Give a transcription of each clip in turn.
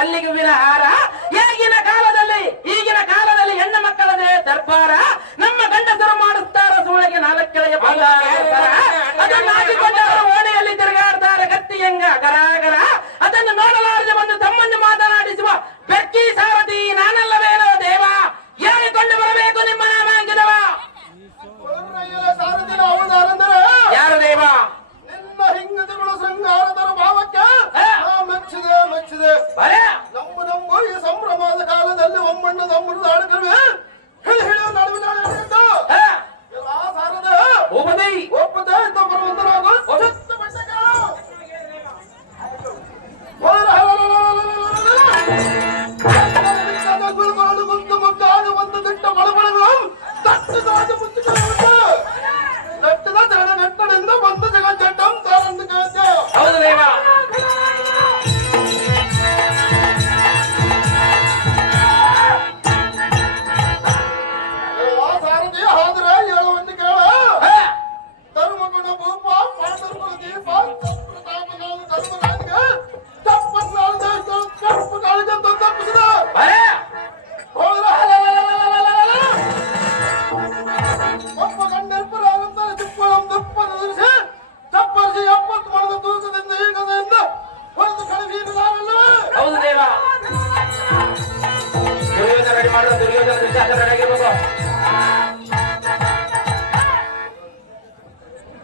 ಮಲ್ಲಿಗೆ ಹೂವಿನ ಹಾರ. ಈಗಿನ ಕಾಲದಲ್ಲಿ ಹೆಣ್ಣು ಮಕ್ಕಳದೇ ದರ್ಬಾರ. ನಮ್ಮ ಗಂಡಸರು ಮಾಡುತ್ತಾರೆ ಸೂಳೆಗೆ ನಾಲ್ಕೆಳೆಯ ಅದನ್ನು ಹಾಕಿಕೊಂಡವರು ಓಣೆಯಲ್ಲಿ ತಿರುಗಾಡ್ತಾರೆ ಗತ್ತಿ ಹೆಂಗ ಗರಾಗರ. ಅದನ್ನು ನೋಡಲಾರದೆ ಬಂದು ತಮ್ಮನ್ನು ಮಾತನಾಡಿಸುವ ಬೆಕ್ಕಿ ಸಾರಥಿ ನಾನಲ್ಲವೇನೋ ದೇವ. ಹೇಳಿಕೊಂಡು ಬರಬೇಕು ನಿಮ್ಮ ನಾಮಾಂಕಿತವ. ಯಾರು ದೇವ? ನಿನ್ನ ಹಿಂಗದಗಳು ಶೃಂಗಾರದರ ಭಾವಕ್ಕೆ ಮೆಚ್ಚಿದೆ. ನಮ್ಮ ಈ ಸಂಭ್ರಮದ ಕಾಲದಲ್ಲಿ ಒಮ್ಮಣ್ಣು ತಮ್ಮನ್ನು ಆಡುತ್ತವೆ. ಹೇಳಿ ನಡುವೆ ಸಾರದ ಒಪ್ಪದೆ ಬರುವಂತರಾಗು ಮುದ್ದು ಮುದ್ದಾಡು ಒಂದು ದಿಟ್ಟ ಬಳಬಳಗಳು ತಟ್ಟದ ಮುಚ್ಚಿಕೊಳ್ಳುವುದು ತಟ್ಟದ ಜನ ನೆಟ್ಟದಿಂದ ಒಂದು ಜಗ ಚಟ್ಟಂ ತಾರಂದು ಕೇಳ್ತೇವೆ. ಹೌದು ದೇವ. ಸಾರಥಿ ಆದ್ರೆ ಹೇಳುವಂತೆ ಕೇಳ. ಧರ್ಮಗುಣ ಭೂಪ ಪಾಂಡವಗುಣ ದೀಪ ಪ್ರತಾಪನಾದ ಧರ್ಮರಾಜಗೆ ತಪ್ಪು ಕಾಳಿಗೆ ತಪ್ಪಿಸಿದ ಒಬ್ಬ ಗಂಡರ್ಪರಾಗುತ್ತಾರೆ. ತಿಪ್ಪಳಂ ದುಪ್ಪರಿಸಿ ತಪ್ಪರಿಸಿ 70 ಮಣದ ತೂಕದಿಂದ ಈಗದಿಂದ ಒಂದು ಕಳವೀರಿದಾರಲ್ಲವೇ. ಹೌದು ದೇವ. ದುರ್ಯೋಧನ ರೆಡಿ ಮಾಡಿದ ದುರ್ಯೋಧನ ವಿಚಾರ ರೆಡಿ ಆಗಿರ್ಬೇಕು.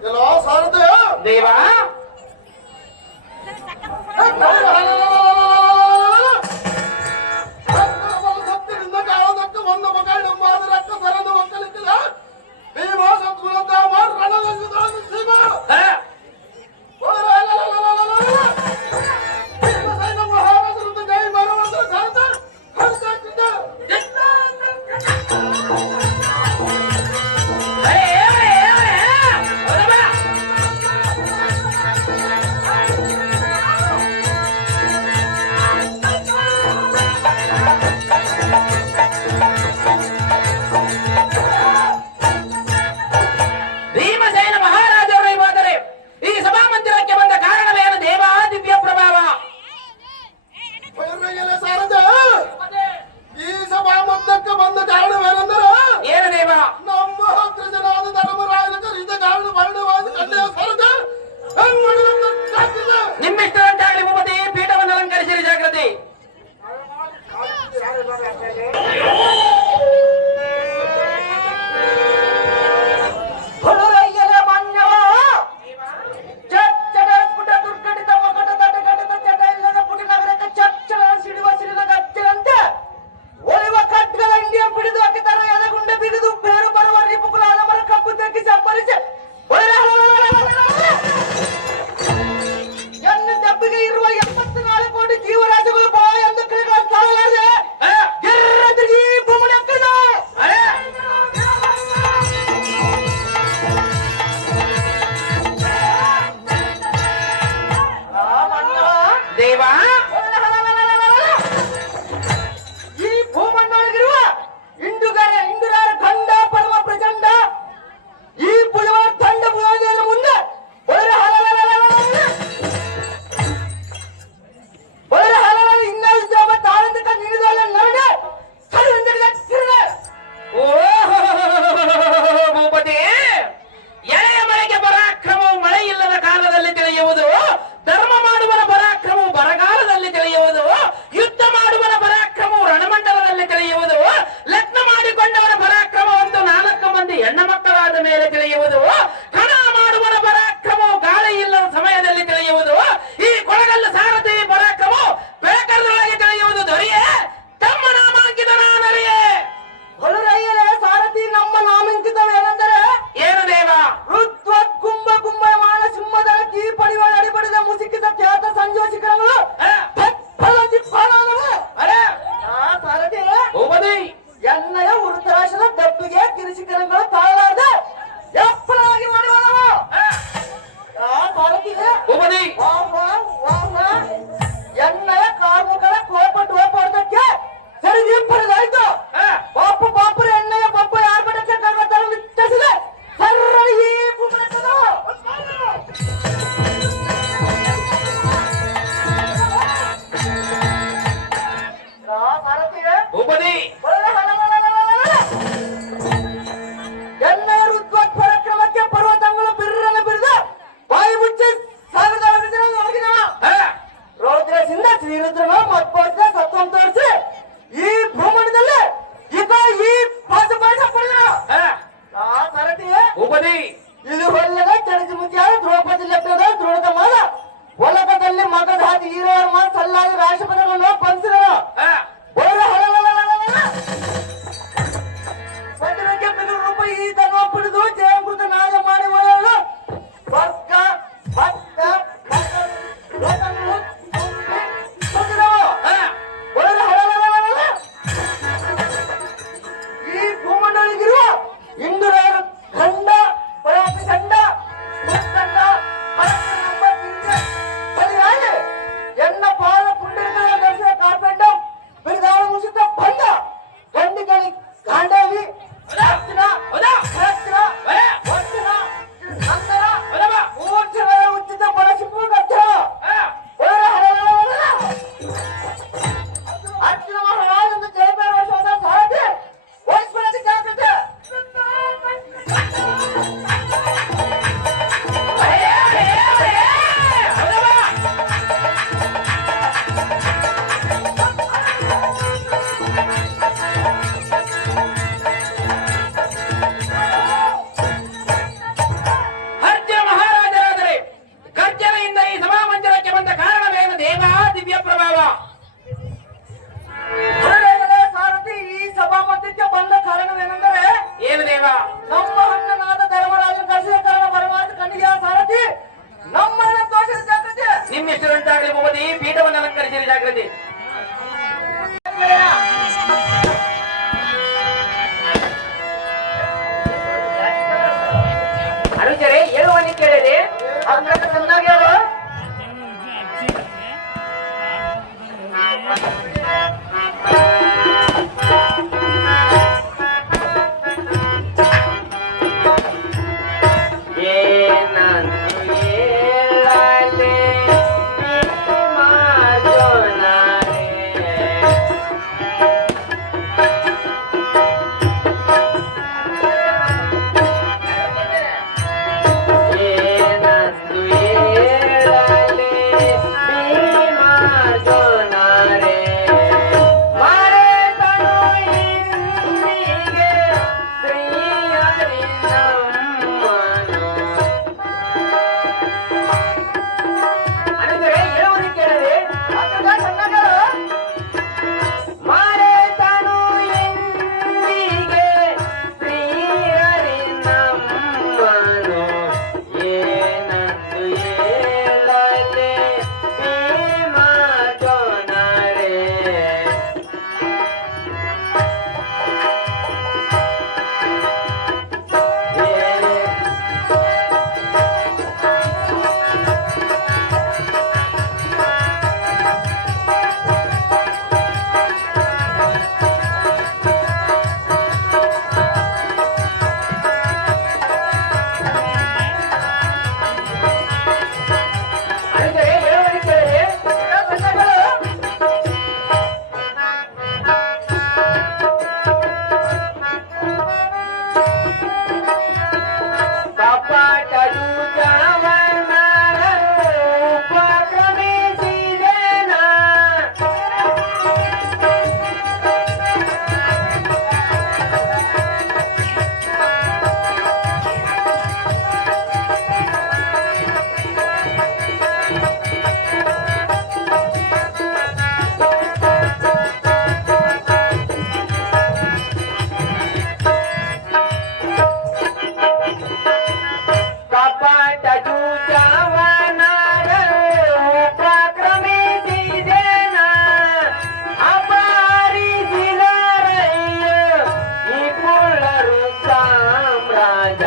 ಎಲ್ಲ ಸಾರಥಿ ದೇವ ಸತ್ತಿನಿಂದ ಕಾಲದಕ್ಕೆ ಒಂದು ಮಗಳ ನಂಬಾದ ರಕ್ತ ಸರದು ಮಕ್ಕಳಿಕ್ಕಿದ ಭೀಮ ಸದ್ಗುಣದ ರಣದಲ್ಲಿ ಸೀಮ ಭೀಮಸೇನ ಮಹಾರಾಜರಿಂದ ಕೈ ಬರುವಂತ ಸಾರಥ ಹರಿದಾಗ್ತಿದ್ದ. ಶ್ರೀರುದ್ರನ ಮತ್ತೋರ್ಸ ಸತ್ವಂ ತೋರಿಸಿ ಈ ಭೂಮಂಡಲದಲ್ಲಿ ಈಗ ಈ ಪಾಸ ಪಡೆದ ಸರಟಿ ಭೂಪತಿ ಇದು ಹೊಲ್ಲದ ಚಡಚಿ ಮುಚ್ಚಿಯಾದ ದ್ರೌಪದಿ ಲಭ್ಯದ ದ್ರೋಣದ ಮಾದ ಹೊಲಕದಲ್ಲಿ ಮಗದ ಹಾದಿ ಈರೋರ್ ಮಾದ ಸಲ್ಲಾದ ರಾಷ್ಟ್ರಪತಿಗಳನ್ನು ಬಂದಿದರು ರೂಪಾಯಿ ಈ ಧನ ಪಡೆದು ಜಯಮೃತ ನಾಶ ಮಾಡಿ ಒಳ್ಳೆಯದು ಭಕ್ತ ಭಕ್ತ ಈ ಭೂಮಂಡಲಿಗಿರುವ ಇಂದುರಾರು ಖಂಡ ಪರಾತಿ ಖಂಡ ಮುಖಂಡ ಬಲಿಯಾಗಿ ಎನ್ನ ಪಾಲ ಪುಂಡಿಗಳ ದರ್ಶನ ಕಾರ್ಪೆಂಡ ಬಿರುದಾಳ ಮುಸಿತ ಬಂದ ಗಂಡಿಗಳಿ ಕಾಂಡವಿ ರಾಷ್ಟ್ರ ರಾಷ್ಟ್ರ ವರ್ಷನ ನಂತರ ಮೂರ್ಛನ ಉಚಿತ ಬಳಸಿಪು ಗಚ್ಚ ಅರ್ಜುನ ಮಹಾರಾಜ ಜಯಬೇರ ವರ್ಷದ ಸಾರಥಿ ವಹಿಸ್ಕೊಳ್ಳೋದಕ್ಕೆ ಆಗ್ತದೆ ಅರ್ಜುನ ಮಹಾರಾಜರಾದರೆ ಗರ್ಜನೆಯಿಂದ ಈ ಸಭಾಮಂದಿರಕ್ಕೆ ಬಂದ ಕಾರಣವೇನು ದೇವ ದಿವ್ಯ ಪ್ರಭಾವ ಗುರುದೇವರೇ, ಸಾರಥಿ ಈ ಸಭಾ ಮಧ್ಯಕ್ಕೆ ಬಂದ ಕಾರಣವೇನೆಂದರೆ ಏನು ದೇವ ನಮ್ಮ ಅಣ್ಣನಾದ ಧರ್ಮರಾಜನ ಕರ್ಸಿದ ಕಾರಣ ಪರಮಾರ್ಥ ಕಣ್ಣಿಗೆ ಆ ಸಾರಥಿ ನಮ್ಮನ್ನ ತೋರಿಸಿದ ಜಾಗೃತಿ ನಿಮ್ಮೆಷ್ಟರಂತಾಗಲಿ ಭೂಪತಿ ಪೀಠವನ್ನು ಅಲಂಕರಿಸಿದ ಜಾಗೃತಿ ಅನುಚರೆ ಹೇಳುವಲ್ಲಿ ಕೇಳಿದೆ ಅಗ್ರಕ ಚೆನ್ನಾಗಿ ಹೇಳು. ಅನುಚರೆ ಹೇಳುವಲ್ಲಿ ಕೇಳಿದೆ ಅಗ್ರಕ ಚೆನ್ನಾಗಿ ಹೇಳು. ಮಾರೆ ತಾನು ಎಂದಿಗೆ ಶ್ರೀಹರಿ ನಮ್ಮನು ಏನಂದು ಹೇಳಲೆ ಭೀಮಾರ್ಜುನರೇ. ಅನುಚರೆ ಹೇಳುವಲ್ಲಿ ಕೇಳಿದೆ ಅಗ್ರಕ ಚೆನ್ನಾಗಿ ಹೇಳು. ಕಪಟ ಜೂಜವನ್ನ ಉಪಕ್ರಮಿಸಿದೆನ. ಕಪಟ ಜೂಜವನ್ನ ಉಪಕ್ರಮಿಸಿದೆನ. ಅಪಹರಿಸಿದರಯ್ಯ ಈ ಕುಳ್ಳರು ಸಾಮ್ರಾಜ.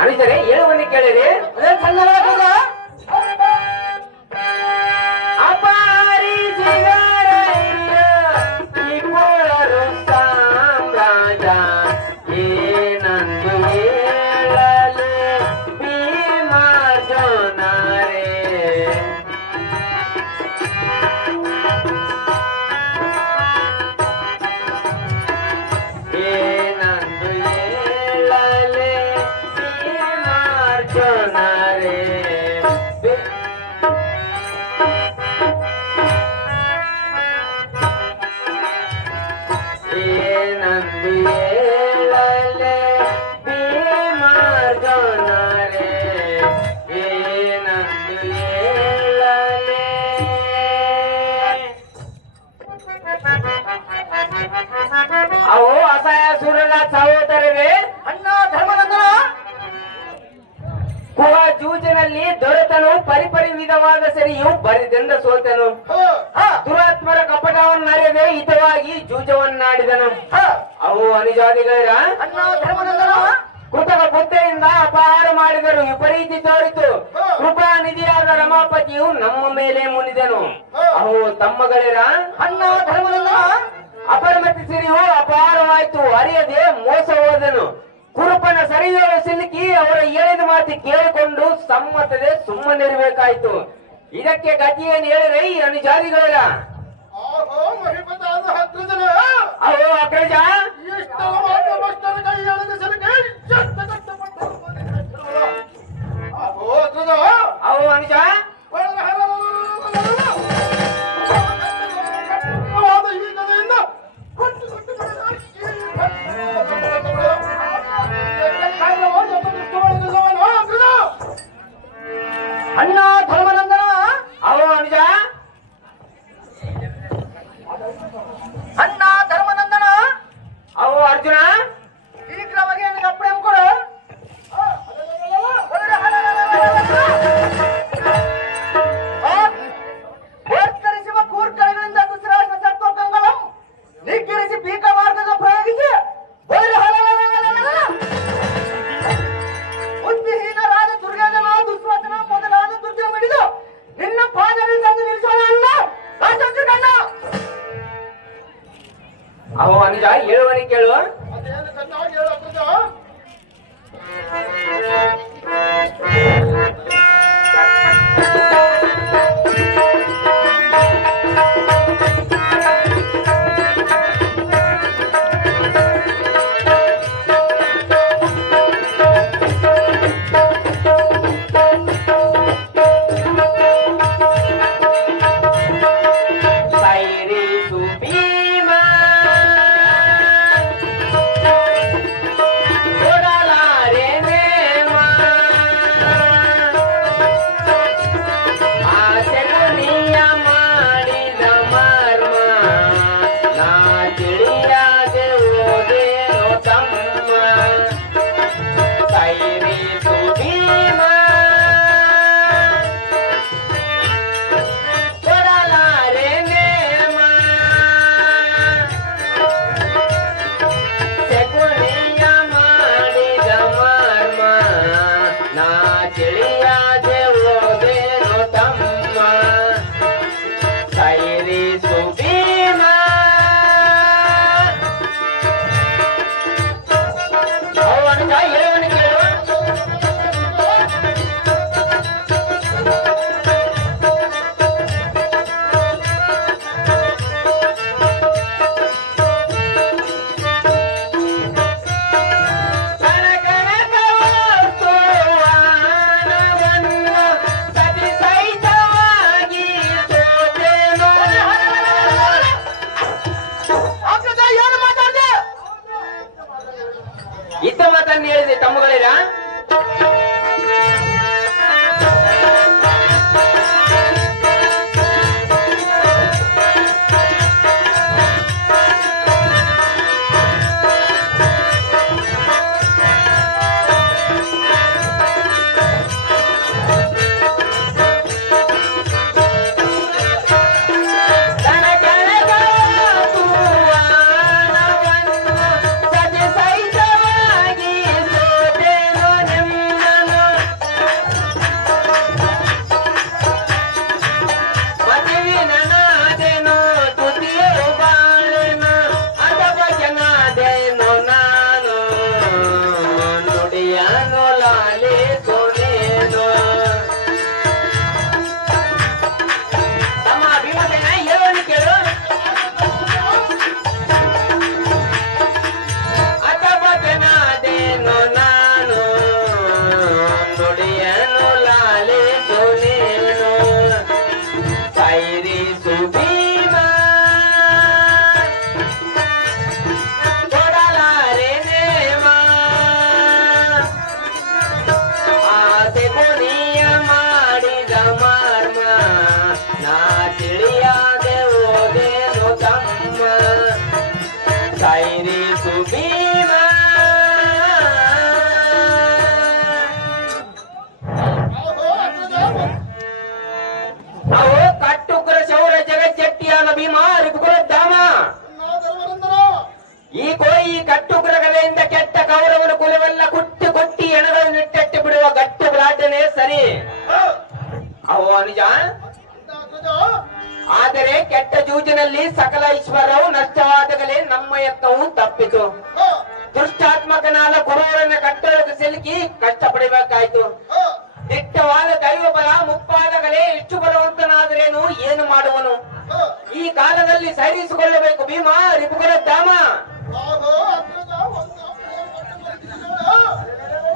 ಅನುಸರೆ ಹೇಳುವಲ್ಲಿ ಕೇಳಿರಿ ಅದೇ ಚೆನ್ನಾಗಿ ಹೇಳೋದು. ಅಪಹರಿಸಿದರಯ್ಯ ಈ ಕುಳ್ಳರು ಸಾಮ್ರಾಜ. ಏನಂದು ಹೇಳಲೆ ಭೀಮಾರ್ಜುನರೇ. ಏನಂದು ಹೇಳಲೆ ಜೂಜದಲ್ಲಿ ದೊರೆತನು ಪರಿಪರಿ ವಿಧವಾದ ಸರಿಯು ಬರಿದೆಂದ ಸೋತನು ದುರಾತ್ಮರ ಕಪಟವನ್ನರಿಯದೆ ಹಿತವಾಗಿ ಜೂಜವನ್ನಾಡಿದನು ಅವು ಅನುಜಾತಿಗಳ ಅಣ್ಣ ಧರ್ಮನಂದನ ಕೃತಕ ಬುದ್ಧೆಯಿಂದ ಅಪಹಾರ ಮಾಡಿದರು ವಿಪರೀತಿ ತೋರಿತು ಕೃಪಾ ನಿಧಿಯಾದ ರಮಾಪತಿಯು ನಮ್ಮ ಮೇಲೆ ಮುನಿದನು ಅವು ತಮ್ಮಗಳಿರ ಅಣ್ಣ ಧರ್ಮನಂದನ ಅಪರಮತಿ ಸಿರಿಯು ಅಪಹಾರವಾಯಿತು ಅರಿಯದೆ ಮೋಸ ಹೋದನು ಕುರುಪನ ಸರಿಯೋಳು ಸಿಲುಕಿ ಅವರ ಹೇಳಿದ ಮಾತಿ ಕೇಳಿಕೊಂಡು ಸಮ್ಮತದೆ ಸುಮ್ಮನಿರಬೇಕಾಯ್ತು ಇದಕ್ಕೆ ಗತಿಯೇನು ಹೇಳಿದ್ರೆ ಈ ಅನುಜಾತಿಗಳ ಆಹೋ ಮಹಿಪತಾದ ಹತ್ರಜನ ಅವು ಅಗ್ರಜ ಇಷ್ಟರ ಮಾತ್ರ ಭ್ರಷ್ಟರ ಕೈಯೊಳಗೆ ಸಿಲುಕಿ ಎಷ್ಟ ಕಷ್ಟಪಟ್ಟರು ಆಹೋ ಹತ್ರಜ ಅವು ಅನುಜ ಈ ಕಡೆಯಿಂದ ಕೊಟ್ಟು ಅಣ್ಣ ಧರ್ಮನಂದನ ಅವು ಅನುಜ ಅಣ್ಣ ಧರ್ಮನಂದನ ಅವು ಅರ್ಜುನ ಶೀಘ್ರವಾಗಿ ನನಗೆ ಅಪ್ಪಣೆ ಕೊಡು ಏರ್ಕರಿಸುವ ಕೂರ್ಕಗಳಿಂದ ದುಸರಾಶ ಸತ್ವಕಂಗಲಂ ನಿಗ್ಗರಿಸಿ ಪೀಕ ಮಾರ್ಗದ ಪ್ರಯೋಗಿಸಿ ಬುದ್ಧಿಹೀನರಾದ ದುರ್ಯೋಧನ ದುಶ್ವಾಸನ ಮೊದಲಾದ ದುರ್ಜಯ ಮಿಡಿದು ನಿನ್ನ ಪಾದದಲ್ಲಿ ತಂದು ನಿಲ್ಲಿಸೋಣ ಅಲ್ಲ ರಾಜಕಣ್ಣ ಅವು ಅನುಜ ಹೇಳುವನಿ ಕೇಳು ಅದೇನು ಚೆನ್ನಾಗಿ ಹೇಳು ಹತ್ರಜ ಸೈರಿಸು ಭೀಮ ಕೊಡಲಾರೆ ನೇಮ ಆಸೆಗೂ ನೀಯ ಮಾಡಿದ ಮರ್ಮ ನಾ ತಿಳಿಯದೆ ಹೋದೇನೋ ತಮ್ಮ ಸೈರಿಸು ಭೀಮ ಕೊಡಲಾರೆ ನೇಮ ಶಕುನಿಯ ಮಾಡಿದ ಮರ್ಮ ನಾ ತಿಳಿಯದೆ ಹೋದೇನೋ ತಮ್ಮ ಸೈರಿಸು ಭೀಮ ಅವನ ಹೇಳುವನು ಕೇಳು ಕನಕನಕ ವಸ್ತುವಾನವನ್ನು ಸತಿ ಸಹಿತವಾಗಿ ಸೋತೆನೋ. ಅಗ್ರಜ ಏನು ಮಾತಾಡ್ದೆ ಇತ್ತ ಮಾತನ್ನು ಹೇಳಿದೆ ತಮ್ಮಗಳಿರ ಕನಕನಕ ವಸ್ತುವಾನವನ್ನು ಸತಿ ಸಹಿತವಾಗಿ ಸೋತೆನೋ. ಕೆಟ್ಟ ಜೂಜಿನಲ್ಲಿ ಸಕಲ ಐಶ್ವರ್ಯವು ನಷ್ಟವಾದಾಗಲೇ ನಮ್ಮ ಯತ್ನವು ತಪ್ಪಿತು. ಹ, ದುಷ್ಟಾತ್ಮಕನಾದ ಗುರುವರನ್ನ ಕಟ್ಟೊಳಗೆ ಸಿಲುಕಿ ಕಷ್ಟ ಪಡಿಬೇಕಾಯ್ತು. ಹ. ದಿಟ್ಟವಾದ ದೈವ ಬಲ ಮುಪ್ಪಾದಾಗಲೇ ಇಷ್ಟು ಬಲವಂತನಾದ್ರೇನು ಏನು ಮಾಡುವನು? ಈ ಕಾಲದಲ್ಲಿ ಸೈರಿಸಿಕೊಳ್ಳಬೇಕು ಭೀಮ ರಿಪುಕರ ಧಾಮ. ಆಹೋ, ಅಗ್ರಜ, ಒಂದು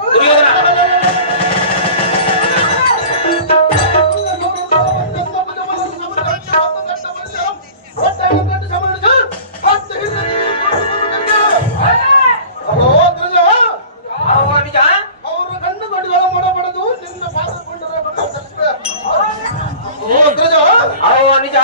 ದುರ್ಯೋಧನ ಅವ ನಿಜ. ಅವರ ಕಣ್ಣು ಗಡಿಗಳ ಮಾಡಬಾರದು, ನಿನ್ನ ಪಾತ್ರಗೊಂಡರ ಗಂಡು ಸಲ್ಲಿಸಿದೆ. ಓ ಅಗ್ರಜ, ಅವ ನಿಜ.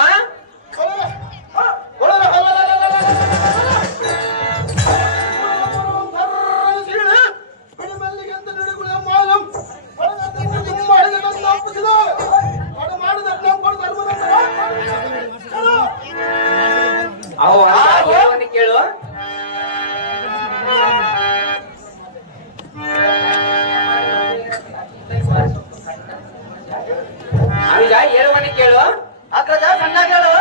ಅವ ಹೇಳುವನು ಕೇಳು. ಅವಿಜ ಹೇಳುವನು ಕೇಳು. ಅಗ್ರಜ ಸಣ್ಣಾಗಿ ಹೇಳು.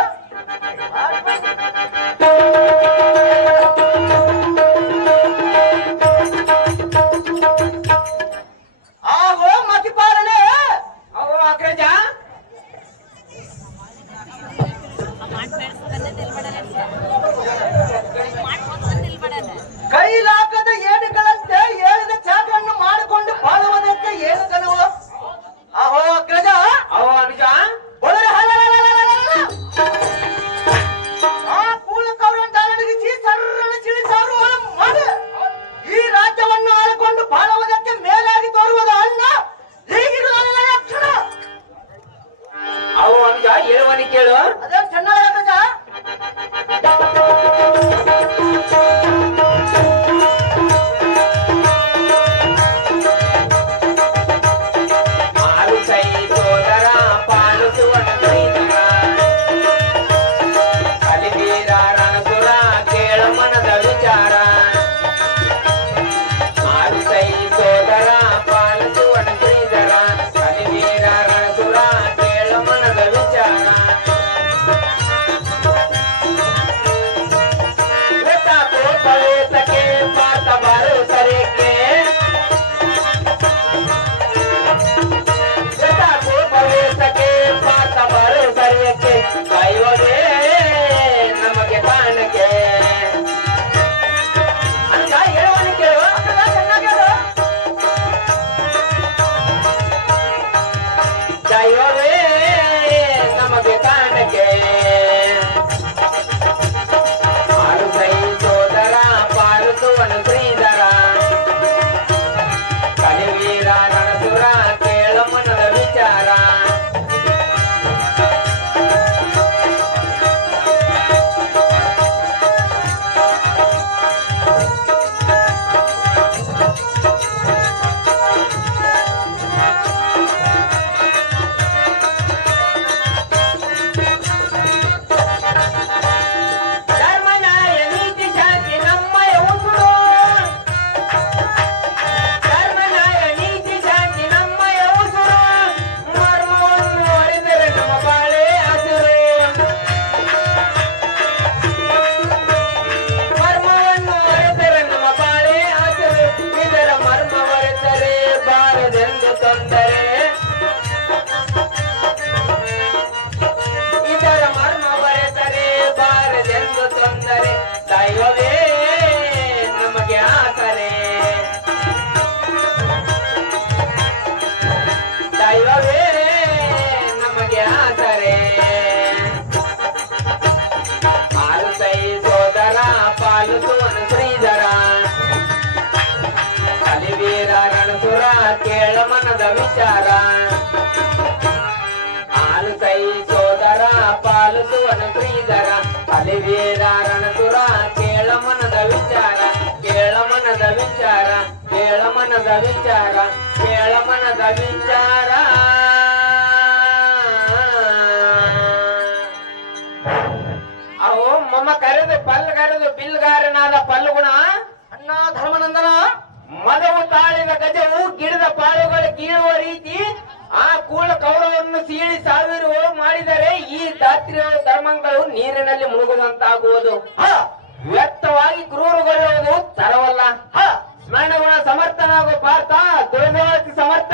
ಆಹೋ ಮತಿಪಾಲನೆ. ಅವ ಅಗ್ರಜ ಕೈಲಾಕದ ಏಡುಗಳಂತೆ ಏಳಿದ ಚಾಕನ್ನು ಮಾಡಿಕೊಂಡು ಬಾಳುವುದಕ್ಕೆ ಏನು ಕನವು? ಅಹೋ ಅಗ್ರಜ, ಅವ ನಿಜ. ಒಳಗೆ ಆ ಕೂಳಕವರನ್ನು ಅಡಗಿಸಿ ಸರ್ರಳ ಚಿಳಿಸಾರು ಮಾಡಿ ಈ ರಾಜ್ಯವನ್ನು ಆಳಿಕೊಂಡು ಬಾಳುವುದಕ್ಕೆ ಮೇಲಾಗಿ ತೋರುವುದು ಅನ್ನ ಹೀಗಿರುವುದಲ್ಲ ಅಕ್ಷರ. ಅವ ನಿಜ ಹೇಳುವನು ಕೇಳು. ಅದೇ ಚೆನ್ನಾಗಿ ಅಗ್ರಜ. ಆರು ಸೈ ಸೋದರ ಪಾಲಿಸುವನ ಶ್ರೀಧರ ಕಲಿವೀರ ರಣಸುರ ಕೇಳ ಮನದ ವಿಚಾರ. ಆರು ಸೈ ಸೋದರ ಪಾಲಿಸುವನ ಶ್ರೀಧರ ಕಲಿವೀರ ರಣಸುರ ಕೇಳ ಮನದ ವಿಚಾರ. ಕೋಪವೇತಕ್ಕೆ ಪಾತ ಬರು ಸರಿಕೆ ಕೋಪವೇತಕ್ಕೆ ಪಾತ ಬರು ಸರಿಯಕ್ಕೆ ದೈವವೇ ನಮಗೆ ಕಾಣಕ್ಕೆ. ಅಂತ ಹೇಳುವನು ಕೇಳು. ಚೆನ್ನಾಗಿ ಹೇಳು. ದೈವವೇ ನಮಗೆ ಕಾಣಕ್ಕೆ. ಆರು ಸೈ ಸೋದರ ಪಾಲಿಸುವನು ಶ್ರೀಧರ ಕಲಿವೀರ ರಣಸುರ ಕೇಳ ಮನದ ವಿಚಾರ. ಧರ್ಮನಾಯ ನೀತಿ ಶಾಂತಿ ನಮ್ಮಯ ಉಸಿರು. ಧರ್ಮನಾಯ ನೀತಿ ಶಾಂತಿ ನಮ್ಮಯ ಉಸಿರು. ಮರ್ಮವನ್ನು ಅರಿದರೆ ನಮ್ಮ ಬಾಳೆ ಹಸಿರು. ಮರ್ಮವನ್ನು ಅರಿದರೆ ನಮ್ಮ ಬಾಳೆ ಹಸಿರು. ಇದರ ಮರ್ಮವರಿತರೆ ಬಾರದೆಂದು ತೊಂದರೆ. ಇದರ ಮರ್ಮ ಬರೆದರೆ ಬಾರದೆಂದು ತೊಂದರೆ. ದೈವವೇ ನಮಗೆ ಆಸರೆ. ದೈವವೇ ನಮಗೆ ಆಸರೆ. ಆರು ಸೈ ಸೋದರ ಪಾಲಿಸುವನು ಶ್ರೀಧರ ಕಲಿವೀರ ರಣಸುರ ಕೇಳ ಮನದ ವಿಚಾರ. ಆರು ಸೈ ಸೋದರ ಪಾಲಿಸುವನು ಶ್ರೀಧರ ಕಲಿವೀರ ರಣಸುರ ಕೇಳ ಮನದ ವಿಚಾರ. ಕೇಳ ಮನದ ವಿಚಾರ. ಕೇಳ ಮನದ ವಿಚಾರ. ಕೇಳ ಮನದ ವಿಚಾರ. ಅವು ಮೊಮ್ಮ ಕರೆದು ಪಲ್ಗರೆದು ಬಿಲ್ಗಾರನಾದ ಪಲ್ಗುಣ ಅಣ್ಣ ಧರ್ಮನಂದನ, ಮದವು ತಾಳಿದ ಗಜವು ಗಿಡದ ಪಾಳುಗಳು ಕೀಳುವ ರೀತಿ ಆ ಕೂಳ ಕೌರವನ್ನು ಸೀಳಿ ಸಾವಿರ ಮಾಡಿದರೆ ಈ ದಾತ್ರಿ ಧರ್ಮಗಳು ನೀನು ದುಃಖದಲ್ಲಿ ಮುಳುಗುವಂತಾಗುವುದು. ವ್ಯಕ್ತವಾಗಿ ಕ್ರೂರಗೊಳ್ಳುವುದು ತರವಲ್ಲ. ಸ್ಮರಣಗುಣ ಸಮರ್ಥನಾಗು ಪಾರ್ಥ, ದುರ್ಮತಿ ಸಮರ್ಥ.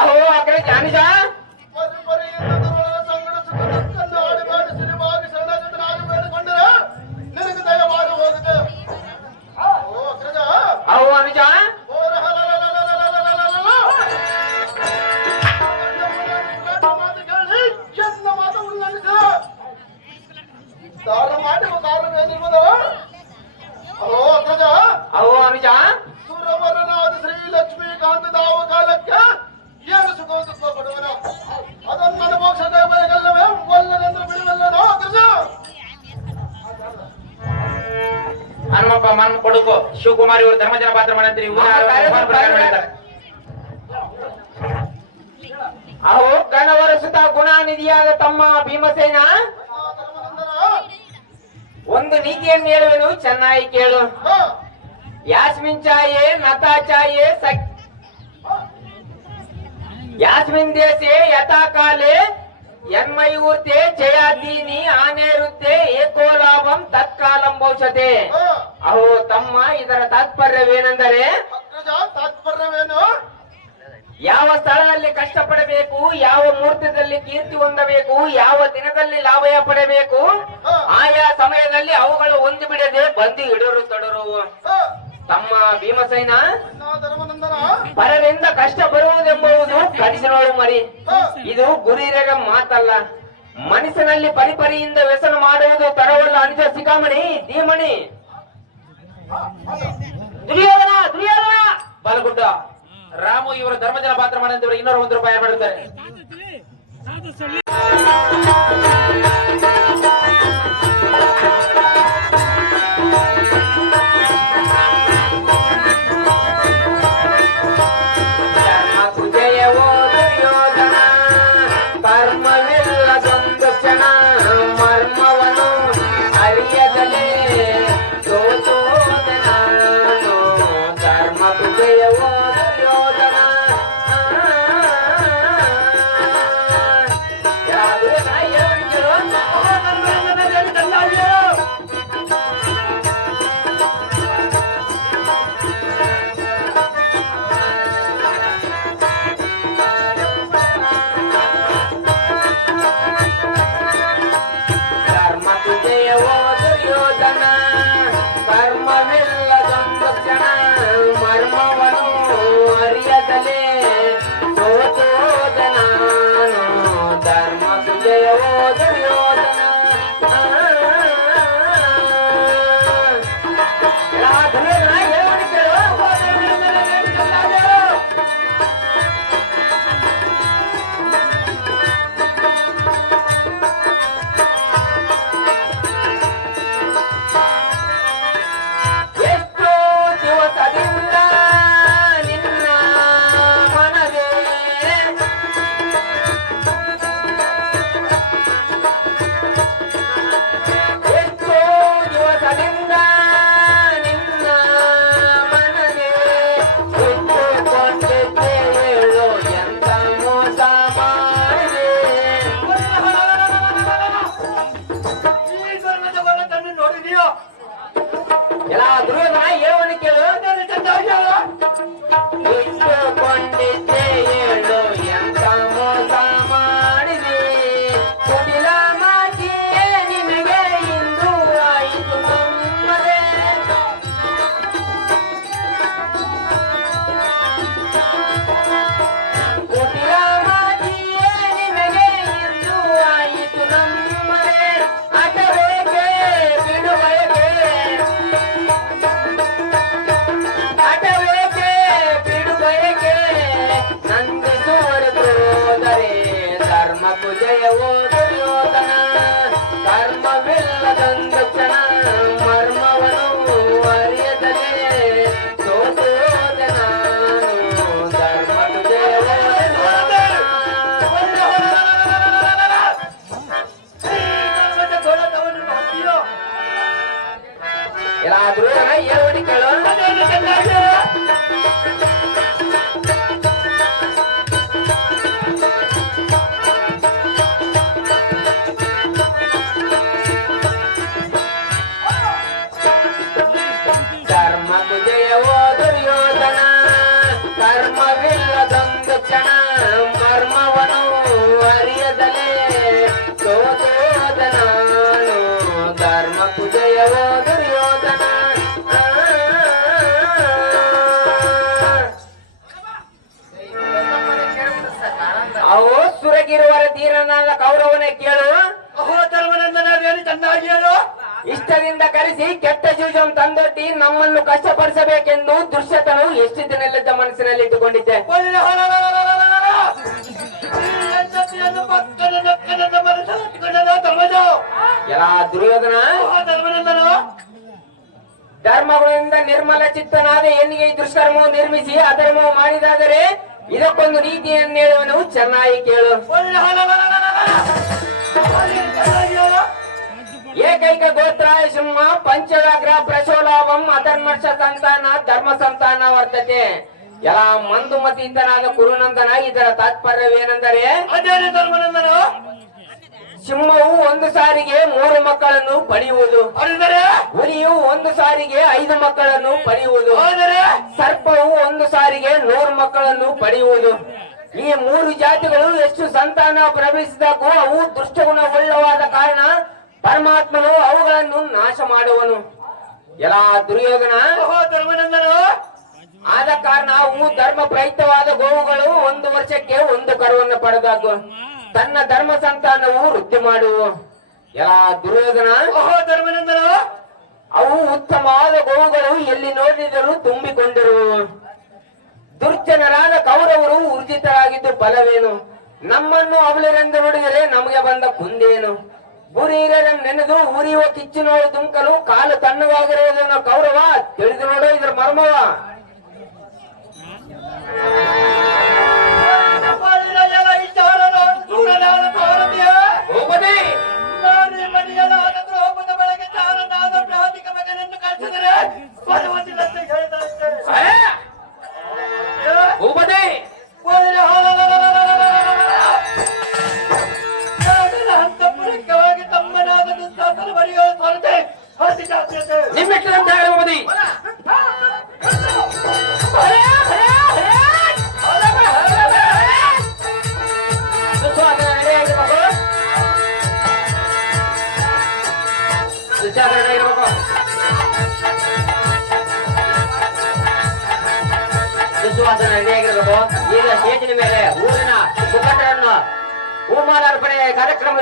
ಅಹೋ ಅಗ್ರೆ ಜಾನಿಜ ಅಹೋ ಅನುಜ ಅಹೋ ಅನುಜ ಸುರವರನಾದ ಶ್ರೀ ಲಕ್ಷ್ಮೀಕಾಂತ ದಾವ ಕಾಲಕ್ಕೆ ಏನು ಸುಖ ದುಃಖ ಕೊಡುವನು ಅದನ್ನು ಅನುಭವಿಸದೆ ಬಯಗಲ್ಲವೇ ಒಲ್ಲನೆಂದ್ರೆ ಬಿಡುವಲ್ಲನೋ ಕೃಷ್ಣ. ಹನುಮಪ್ಪ ಮನ್ ಕೊಡುಕು ಶಿವಕುಮಾರ್ ಇವರು ಧರ್ಮಜನ ಪಾತ್ರ ಮಾಡಿದ್ರಿ. ಅಹೋ ಗಣವರ ಸುತ ಗುಣಾನಿಧಿಯಾದ ತಮ್ಮ ಭೀಮಸೇನ, ಒಂದು ನೀತಿಯನ್ನು ಹೇಳುವೆನು, ಚೆನ್ನಾಗಿ ಕೇಳು. ಯಾಸ್ಮಿನ್ ಚಾಯೆ ನತಾ ಚಾಯೆ ಯಾಸ್ಮಿನ್ ದೇಶೆ ಯಥಾ ಕಾಲೆ ಯನ್ಮಯೂರ್ತೆ ಜಯಾದೀನಿ ಆನೇರುತ್ತೆ ಏಕೋಲಾಭಂ ತತ್ಕಾಲಂ ಭವಿಷ್ಯತೆ. ಅಹೋ ತಮ್ಮ, ಇದರ ತಾತ್ಪರ್ಯವೇನೆಂದರೆ ತಾತ್ಪರ್ಯವೇನು? ಯಾವ ಸ್ಥಳದಲ್ಲಿ ಕಷ್ಟಪಡಬೇಕು, ಯಾವ ಮುಹೂರ್ತದಲ್ಲಿ ಕೀರ್ತಿ ಹೊಂದಬೇಕು, ಯಾವ ದಿನದಲ್ಲಿ ಲಾಭಯ ಪಡಬೇಕು, ಆಯಾ ಸಮಯದಲ್ಲಿ ಅವುಗಳು ಒಂದು ಬಿಡದೆ ಬಂದು ಇಡರು ತಡರುವು. ತಮ್ಮ ಭೀಮಸೇನ, ಪರರಿಂದ ಕಷ್ಟ ಬರುವುದೆಂಬುದು ಕನಸಿನೋಳು ಮರಿ. ಇದು ಗುರಿಯರ ಮಾತಲ್ಲ. ಮನಸ್ಸಿನಲ್ಲಿ ಪರಿಪರಿಯಿಂದ ವ್ಯಸನ ಮಾಡುವುದು ತರವಲ್ಲ. ಅನಿಜ ಸಿಕಾಮಣಿ ಧೀಮಣಿ. ದುರ್ಯೋಧನ ದುರ್ಯೋಧನ ಬಲಗುಡ್ಡ ರಾಮು ಇವರ ಧರ್ಮಜನ ಪಾತ್ರ ಮಾಡಿದವರು 201 ರೂಪಾಯಿ ಮಾಡುತ್ತಾರೆ. ಪ್ರಸ್ತಾವನೆ ಕೇಳು. ಅಹೋ ಧರ್ಮನಂದನಾದೇನು ಚೆನ್ನಾಗಿ ಹೇಳು. ಇಷ್ಟದಿಂದ ಕರೆಸಿ ಕೆಟ್ಟ ಜೂಜಂ ತಂದೊಡ್ಡಿ ನಮ್ಮನ್ನು ಕಷ್ಟಪಡಿಸಬೇಕೆಂದು ದುಶ್ಯತನು ಎಷ್ಟು ದಿನಲಿದ್ದ ಮನಸ್ಸಿನಲ್ಲಿ ಇಟ್ಟುಕೊಂಡಿದ್ದೆ. ಎಲ್ಲ ದುರ್ಯೋಧನ ಧರ್ಮಗಳಿಂದ ನಿರ್ಮಲ ಚಿತ್ತನಾದ ಹೆಣ್ಣಿಗೆ ಈ ದುಷ್ಕರ್ಮವು ನಿರ್ಮಿಸಿ ಅಧರ್ಮವು ಮಾಡಿದಾದರೆ ಇದಕ್ಕೊಂದು ನೀತಿಯನ್ನು ಹೇಳುವನು, ಚೆನ್ನಾಗಿ ಕೇಳು. ಏಕೈಕ ಗೋತ್ರ ಸಿಂಹ ಪಂಚವ್ಯಾಘ್ರ ಪ್ರಶೋಲಾಭಂ ಅಧರ್ಮರ್ಷ ಸಂತಾನ ಧರ್ಮ ಸಂತಾನ ವರ್ತತೆ. ಎಲ್ಲ ಮಂದುಮತೀತನಾದ ಕುರುನಂದನ ಇದರ ತಾತ್ಪರ್ಯವೇನೆಂದರೆ, ಅದೇನು ಧರ್ಮನಂದನ? ಸಿಂಹವು ಒಂದು ಸಾರಿಗೆ 3 ಮಕ್ಕಳನ್ನು ಪಡೆಯುವುದು, ಅಂದರೆ ಹುಲಿಯು ಒಂದು ಸಾರಿಗೆ 5 ಮಕ್ಕಳನ್ನು ಪಡೆಯುವುದು, ಅಂದರೆ ಸರ್ಪವು ಒಂದು ಸಾರಿಗೆ 100 ಮಕ್ಕಳನ್ನು ಪಡೆಯುವುದು. ಈ 3 ಜಾತಿಗಳು ಎಷ್ಟು ಸಂತಾನ ಪ್ರವೇಶಿಸಿದಾಗೂ ಅವು ದುಷ್ಟಗುಣವುಳ್ಳವಾದ ಕಾರಣ ಪರಮಾತ್ಮನು ಅವುಗಳನ್ನು ನಾಶ ಮಾಡುವನು. ಎಲ್ಲ ದುರ್ಯೋಧನ ಧರ್ಮನಂದನ ಆದ ಕಾರಣ ಅವು ಧರ್ಮ ಪ್ರಯುಕ್ತವಾದ ಗೋವುಗಳು 1 ವರ್ಷಕ್ಕೆ 1 ಕರುವನ್ನು ಪಡೆದಾಗು ತನ್ನ ಧರ್ಮ ಸಂತಾನವು ವೃದ್ಧಿ ಮಾಡುವು. ಎಲ್ಲ ದುರ್ಯೋಧನ ಧರ್ಮನಂದನ ಅವು ಉತ್ತಮವಾದ ಗೋವುಗಳು ಎಲ್ಲಿ ನೋಡಿದರೂ ತುಂಬಿಕೊಂಡಿರುವು. ದುರ್ಜನರಾದ ಕೌರವರು ಊರ್ಜಿತರಾಗಿದ್ದು ಫಲವೇನು? ನಮ್ಮನ್ನು ಅವಲರೆಂದು ನೋಡಿದರೆ ನಮಗೆ ಬಂದ ಕುಂದೇನು? ಗುರಿಹಿರರನ್ನು ನೆನೆದು ಉರಿಯುವ ಕಿಚ್ಚಿನೋಳು ತುಮಕಲು ಕಾಲು ತಣ್ಣವಾಗಿರುವುದನ್ನು ಕೌರವ ತಿಳಿದು ನೋಡೋ ಇದ್ರ ಮರ್ಮವ. ನಿಮ್ಮೆಟ್ಟಂತ ಹೇಳುವುದಿ ಸುವಾಸನ ರೆಡಿಯಾಗಿರ್ಬೇಕು. ಈಗ ಸ್ಟೇಜಿನ ಮೇಲೆ ಊರಿನ ಮುಖಂಡರನ್ನು ಹೂಮಾಲಾರ್ಪಣೆ ಕಾರ್ಯಕ್ರಮ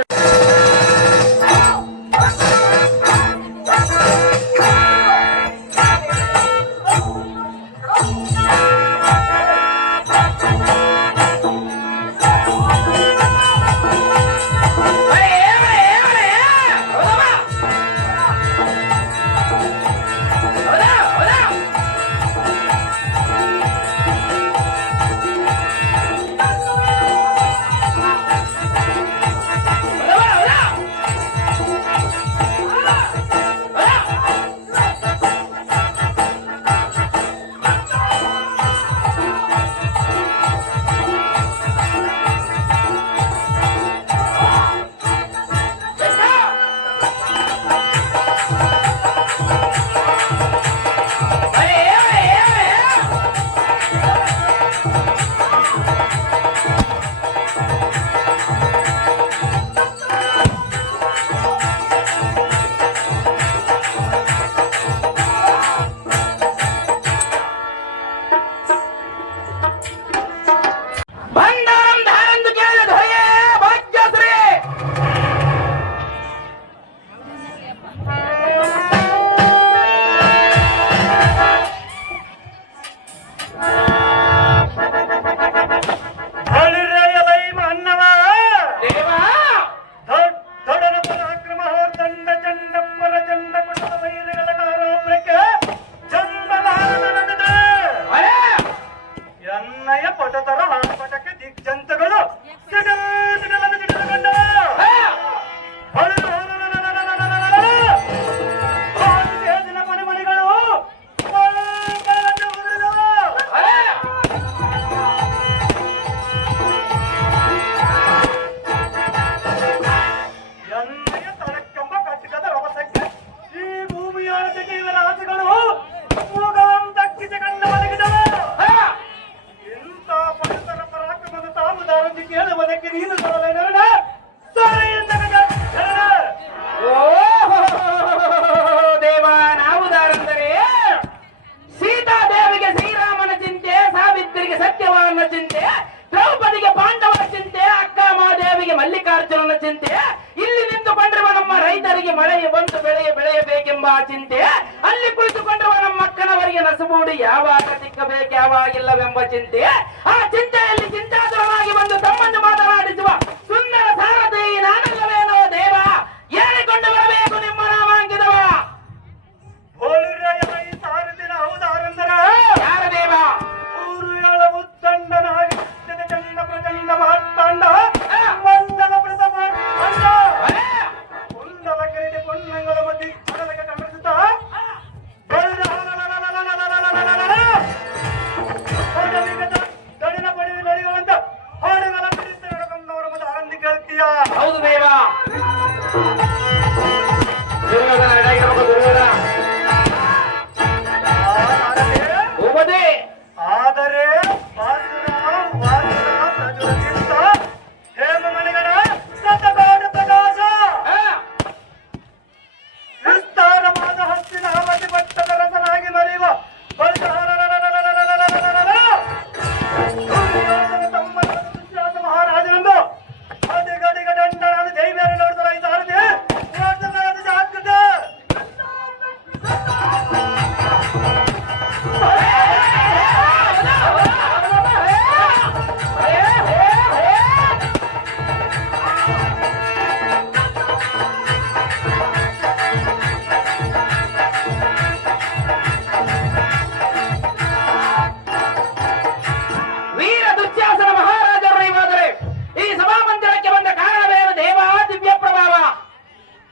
ಎಂಬ ಚಿಂತೆ ಅಲ್ಲಿ ಕುಳಿತುಕೊಂಡಿರುವ ನಮ್ಮ ಅಕ್ಕನವರಿಗೆ ನಸುಬೂಡಿ ಯಾವಾಗ ಸಿಕ್ಕಬೇಕು ಯಾವಾಗಿಲ್ಲವೆಂಬ ಚಿಂತೆ. ಆ ಚಿಂತೆಯಲ್ಲಿ ಚಿಂತಾತುರವಾಗಿ ಬಂದು ತಮ್ಮನ್ನು ಮಾತನಾಡಿಸುವ ಸುಂದರ ಸಾರಥಿ ನಾನಲ್ಲವೇನೋ ದೇವ, ಹೇಳಿಕೊಂಡು ಬರಬೇಕು ನಿಮ್ಮ ನಾಮಾಂಕಿತವ. ಈ ಸಾರಥಿನ ಹೌದಾರೆಂದರ ಯಾರ ದೇವ? ಊರು ಹೇಳವು ತಂಡನಾಗಿ ಚಂಡ ಪ್ರಚಂಡ ಮಾತಾಂಡ ಮಂಡಲ ಪ್ರಥಮ ಕುಂಡಲ ಕೆರೆಗೆ ಪೊನ್ನಂಗಳ ಮಧ್ಯೆ ಕಡಲಕ್ಕೆ ಕಮರಿಸುತ್ತಾ ದಡಿನ ಪಡೆದು ನಡೆಯುವಂತ ಹಾಡುಗಳ ಬಿಡಿಸಿ ನಡೆಕೊಂಡವರ ಮತ್ತು ಆರಂಭಿ ಕೇಳ್ತೀಯ. ಹೌದು ದೇವ. ದುರ್ಯೋಧನ ಎಡಗಿರಬೇಕು, ದುರ್ಯೋಧನ ಉಪದೇ. ಆದರೆ ವಾಸುರ ಪ್ರಜ್ವಲಿತ ಹೇಮಮಣಿಗಳ ಸತಕಾಡು ಪ್ರಕಾಶ ವಿಸ್ತಾರವಾದ ಹಸ್ತಿನ ಅವಧಿ ಪಟ್ಟದ ರಸನಾಗಿ ಮರೆಯುವ ತಮ್ಮ ದುಶ್ಯಾಸ ಮಹಾರಾಜನಂದು ಅದಿಗಡಿಗ ದಂಡನಾದ ಜೈವೇರ ನೋಡಿದರ ಈ ಸಾರಥಿ ಜಾಗ್ರತೆ. ವೀರ ದುಶ್ಯಾಸನ ಮಹಾರಾಜರು ನೀವಾದರೆ ಈ ಸಭಾಮಂದಿರಕ್ಕೆ ಬಂದ ಕಾರಣವೇನು ದೇವ? ದಿವ್ಯ ಪ್ರಭಾವ.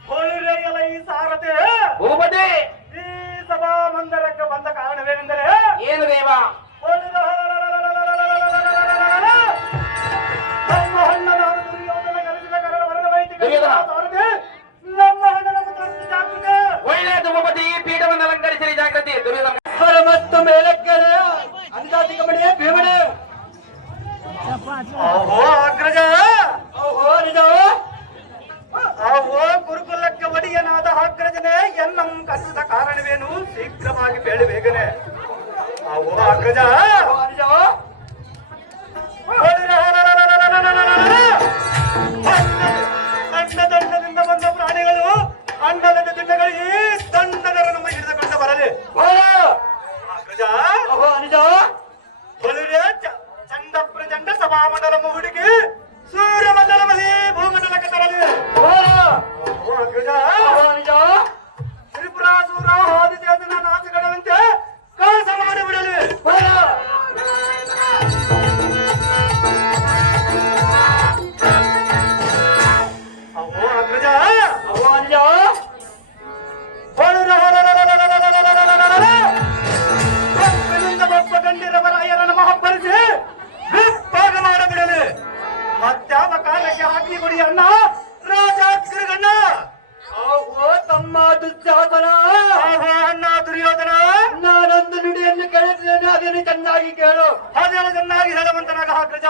ಹೊಳೆಯಲ ಈ ಸಾರಥಿ ಭೂಪತಿ, ಈ ಸಭಾ ಮಂದಿರಕ್ಕೆ ಬಂದ ಕಾರಣವೇನೆಂದರೆ ಏನು ದೇವ? ನಮ್ಮ ಹಣ್ಣನಾದ ದುರ್ಯೋಧನ ಕಲಿಸಿದ ಕರಡ ವರದ ವೈದಿಕ ದುರ್ಯೋಧನ. ಸಾರಥಿ ನಮ್ಮ ಹಣ್ಣನ ಮತ್ತು ಜಾಗೃತಿ. ಒಳ್ಳೆಯದು ಭೂಪತಿ, ಪೀಠವನ್ನು ಅಲಂಕರಿಸಿರಿ ಜಾಗೃತಿ. ದುರ್ಯೋಧನ ಮತ್ತು ಮೇಲಕ್ಕೆ ಅಂದಾಜಿಕ ಮಣಿಯ ಭೀಮಣೆ. ಓಹೋ ಅಗ್ರಜ, ಓಹೋ ನಿಜ. ಓಹೋ ಗುರುಕುಲಕ್ಕೆ ಒಡೆಯನಾದ ಅಗ್ರಜನೇ ಎನ್ನಂ ಕಲಿಸಿದ ಕಾರಣವೇನು ಶೀಘ್ರವಾಗಿ ಬೇಳೆ ಬೇಗನೆ. ಓಹೋ ಅಗ್ರಜ, ನಿಜ. ದಂಡದಿಂದ ಬಂದ ಪ್ರಾಣಿಗಳು ಅಂಡದ ದಿಂಡಗಳಿಗೆ ದಂಡದರ ನಮ್ಮ ಹಿಡಿದುಕೊಂಡು ಬರಲಿ. ಅಗ್ರಜ, ಓಹೋ ನಿಜ. ಹೊಲಿರೆ ಚಂಡ ಪ್ರಚಂಡ ಸಭಾಮಂಡಲ ಹುಡುಗಿ ಸೂರ್ಯಮಂಡಲ ಮಹಿ ಭೂಮಂಡಲಕ್ಕೆ ತರಲಿ. ಓಹೋ ಅಗ್ರಜ, ಓಹೋ ನಿಜ. ತ್ರಿಪುರಾಸುರ ಆದಿಶೇಷನ ನಾಶಗಳಂತೆ ಕಾಸ ಮಾಡಿಬಿಡಲಿ. ಓಹೋ ಅಗ್ರಜ, ಓಹೋ ನಿಜ. ಗಂಡಿರವರಾಯರನ್ನು ಮಹಬ್ಬರಿಸಿ ವಿಭಾಗ ಮಾಡಬಿಡಲಿ. ಮತ್ಯಾವ ಕಾಲಕ್ಕೆ ಹಾಕಿ ಕೊಡಿ ಅಣ್ಣ ರಾಜಾಗ್ರಗಣ್ಣ. ಓಹೋ ತಮ್ಮ ದುಶ್ಯಾಸನ. ಆಹಾ ಅಣ್ಣ ದುರ್ಯೋಧನ, ನಾನೊಂದು ನುಡಿಯನ್ನು ಕೇಳುತ್ತೇನೆ, ಅದನ್ನು ಚೆನ್ನಾಗಿ ಕೇಳು. ಅದೇನು ಚೆನ್ನಾಗಿ ಹೇಳುವಂತನಾಗ ಅಗ್ರಜ.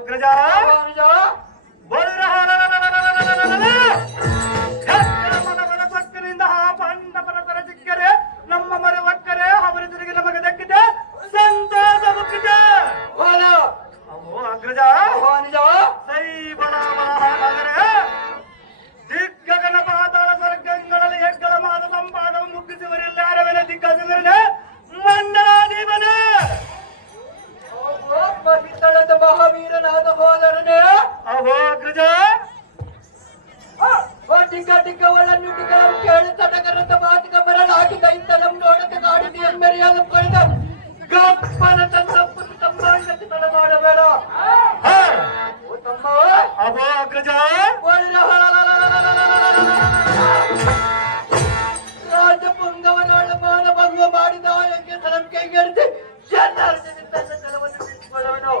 ಅಗ್ರಜ ಅನುಜ ಮನಸಕ್ಕಿನಿಂದ ಪಾಂಡ ಪರಪರ ಸಿಕ್ಕರೆ ನಮ್ಮ ಮರ ಒಕ್ಕರೆ ಅವರ ತಿರುಗಿ ನಮಗೆ ದಕ್ಕಿದೆ ಸಂತೋಷ ಮುಕ್ಕಿದೆ ಹೋಲು ಅವು ಅಗ್ರಜ ಅನುಜ ಸೈ ಬಲ ಬಲ ದಿಗ್ಗಗನ ಪಾತಾಳ ಸ್ವರ್ಗಗಳಲ್ಲಿ ಹೆಗ್ಗಳ ಮಾದ ಸಂಪಾದವನ್ನು ಮುಟ್ಟಿಸುವರಿಲ್ಲಾರವನ ದಿಗ್ಗಜರನೆ ಮಂಡಲಾಧಿಪನೇ ಮಹಿತಳದ ಮಹಾವೀರನಾದ ಹೋದರನೇ ಅಹೋ ಅಗ್ರಜ ಟಿಕ್ಕ ಟಿಕ್ಕ ಒಳನ್ನು ಟಿಕ್ಕ ಕೇಳಿ ತಟಕರಂತ ಮಾತಿಕ ಮರಳಾಗಿದ್ದ ಇಂತ ನಮ್ ನೋಡದ ಕಾಡಿನ ಮೆರೆಯಲು ಪಡೆದ ಗಪ್ಪನ ತನ್ನಪ್ಪನ ತಮ್ಮ ಇದಕ್ಕೆ ತಡ ಮಾಡಬೇಡ ಓ ತಮ್ಮ ಅಹೋ ಅಗ್ರಜ ರಾಜಪುಂಗವನೊಳ ಮಾನ ಭಂಗ ಮಾಡಿದ ಎಂಗೆ ಸಲಂ ಕೈಗೆಡಿಸಿ ಎಲ್ಲರ ಜೊತೆ ತನ್ನ ಜಲವನ್ನು ಬಿಟ್ಟುಕೊಳ್ಳವನು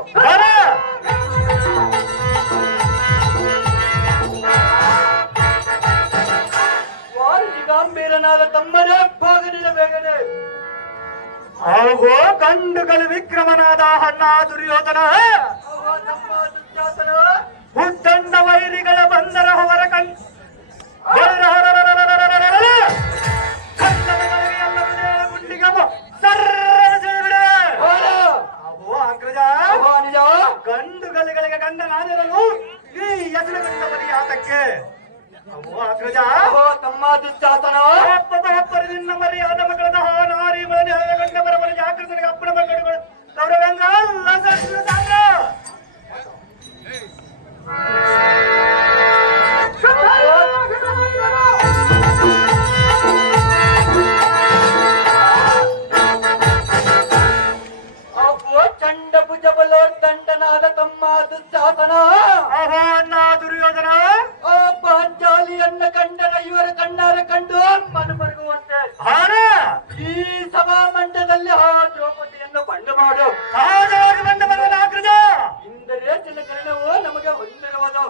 ಗಂಭೀರನಾದ ತಮ್ಮನೇ ಭಾಗನಿನ ಬೇಗನೆ ಅಹೋ ಗಂಡುಗಳು ವಿಕ್ರಮನಾದ ಅಣ್ಣ ದುರ್ಯೋಧನ ಉದ್ದಂಡ ವೈರಿಗಳ ಬಂದರ ಹೊರ ಗಂಡುಗಳಿಗೆ ಗಂಡನಾದಿರಲು ಈ ಹೆಸರು ಗಂಡ ಬರೀ ಆತಕ್ಕೆ ಅವು ಅಗ್ರಜ ತಮ್ಮ ದುಶ್ಯಾಸನ ಅಪ್ಪರ ನಿನ್ನ ಮರ್ಯಾದ ಮಕ್ಕಳದ ನಾರಿ ಮನೆ ಗಂಡ ಬರಬರ ಜಾಗೃತಿಗೆ ಅಪ್ಪನ ಮಕ್ಕಳು ಗೌರವೇಂದ್ರ ಸಾಂದ್ರ ಚಂಡ ಭುಜ ಬಲೋತ್ತಂಡನಾದ ತಮ್ಮ ದುಶ್ಯಾಸನ ಅಣ್ಣ ದುರ್ಯೋಧನ ಪಾಂಚಾಲಿಯನ್ನ ಕಂಡರ ಇವರ ಕಣ್ಣಾರ ಕಂಡು ಮನಮರುಗುವಂತೆ ಈ ಸಭಾಮಂಡಲದಲ್ಲಿ ಆ ದ್ರೌಪದಿಯನ್ನು ಬಂಡು ಮಾಡು ಬಂಡ ಬರುವ ಅಗ್ರಜ ಇಂದರೆ ಚಿನ್ನಕರಣವು ನಮಗೆ ಹೊಂದಿರುವುದು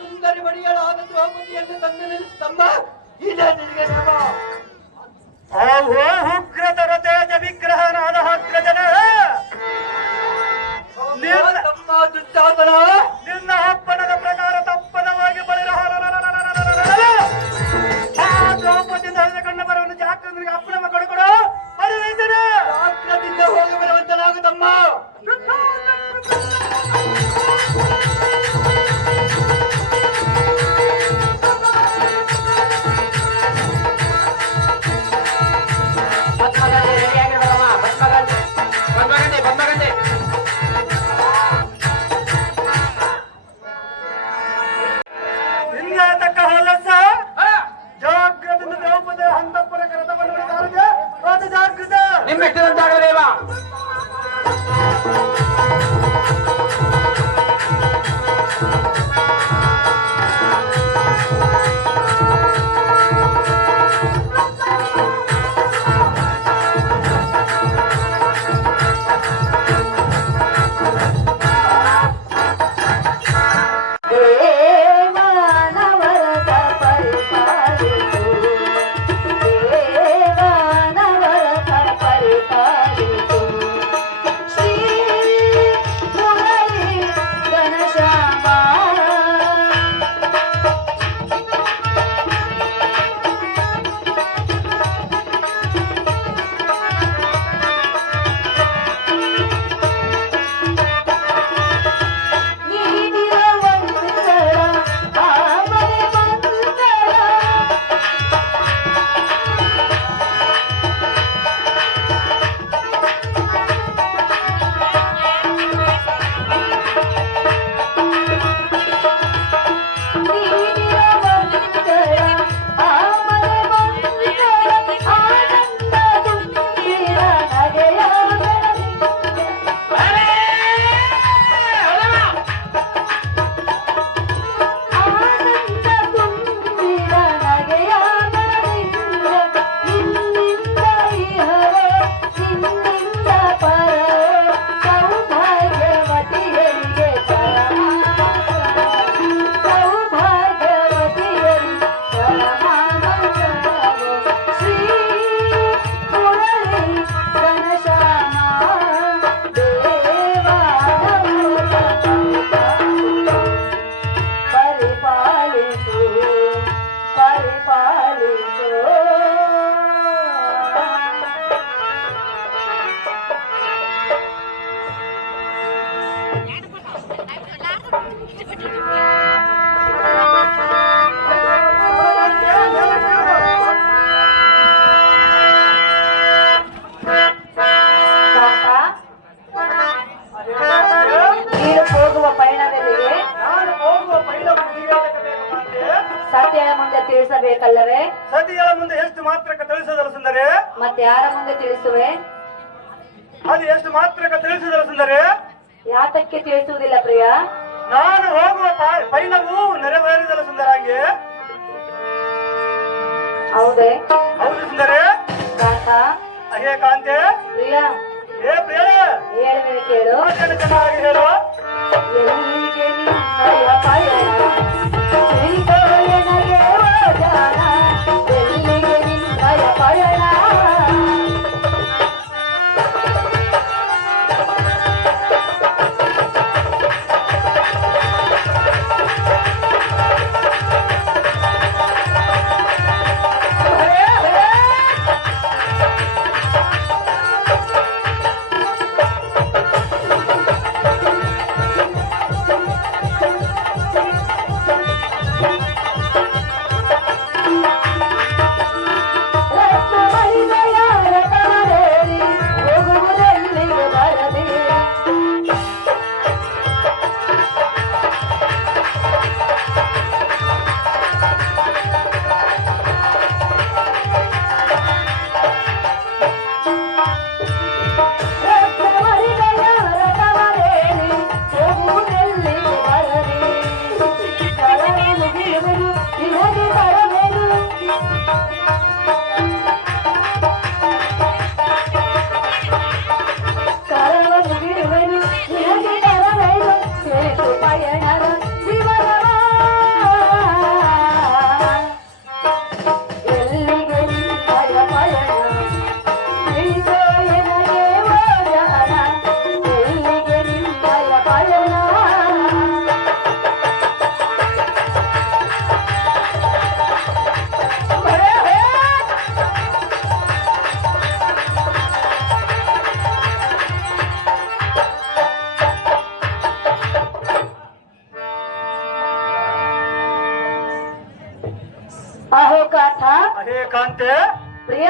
ಸುಂದರಿ ಬಡಿಗಳಾದ ದ್ರೌಪದಿಯನ್ನು ತಂದು ನಿಲ್ಲಿಸ್ತಮ್ಮ ಇದೇ ನಿನಗೆ ನೇಮ ಅಹೋ ಉಗ್ರತರ ತೇಜ ವಿಗ್ರಹನಾದ ಅಗ್ರಜನ ತಮ್ಮ ದುಶ್ಯಾಸನ ನಿನ್ನ ಅಪ್ಪಣದ ಪ್ರಕಾರ ತಪ್ಪದವಾಗಿ ಬಳಿರ ದ್ರೌಪದಿ ಕಂಡ ಬರವನ್ನು ಜಾಗೃತಿಗೆ ಅಪ್ಪನ ಮಕ್ಕಳು ಕೊಡು ಪರಿವಹಿಸರು ಜಾಗ್ರತೆಯಿಂದ ಹೋಗಿ ಬರುವಂತನಾಗು ತಮ್ಮ ತಕ್ಕ ಹೊಲಸ ಜಾಗೃತ ದ್ರೌಪದಿ ಹಂತಪ್ಪನ ಕರತವನ್ನು ಅದು ಜಾಗೃತ ನಿಮ್ಮೆಟ್ಟಿದಂತಾಗಲೇವಾ ದೇವಾನವರ ಪರಿಪಾಲಿಸು ತಿಳಿಸುವೆ? ಅದು ಎಷ್ಟು ಮಾತ್ರಕ್ಕೆ ತಿಳಿಸಿದರೆ ಸುಂದರಿ? ಯಾತಕ್ಕೆ ತಿಳಿಸುವುದಿಲ್ಲ ಪ್ರಿಯ? ನಾನು ಹೋಗುವ ಪೈಲವು ನೆರವೇರಿದಲ್ಲ ಸುಂದರಾಂಗಿ. ಹೌದೇ? ಹೌದು ಸುಂದರಿ. ಕಾಂತ, ಅಹೇ ಕಾಂತೆ. ಪ್ರಿಯ, ಏ ಪ್ರಿಯ, ಹೇಳುವೆ ಕೇಳು. ಚೆನ್ನಾಗಿ ಹೇಳು. ಎಲ್ಲಿಗೆ ನಿನ್ನಯ ಪಯಣ? ಶ್ರೀಗೋಯನಗೆ ಹೋಗೋಣ. ಎಲ್ಲಿಗೆ ನಿನ್ನಯ ಪಯಣ? ಅಹೋ ಕಾಂತ, ಅಹೇ ಕಾಂತೆ. ಪ್ರಿಯ,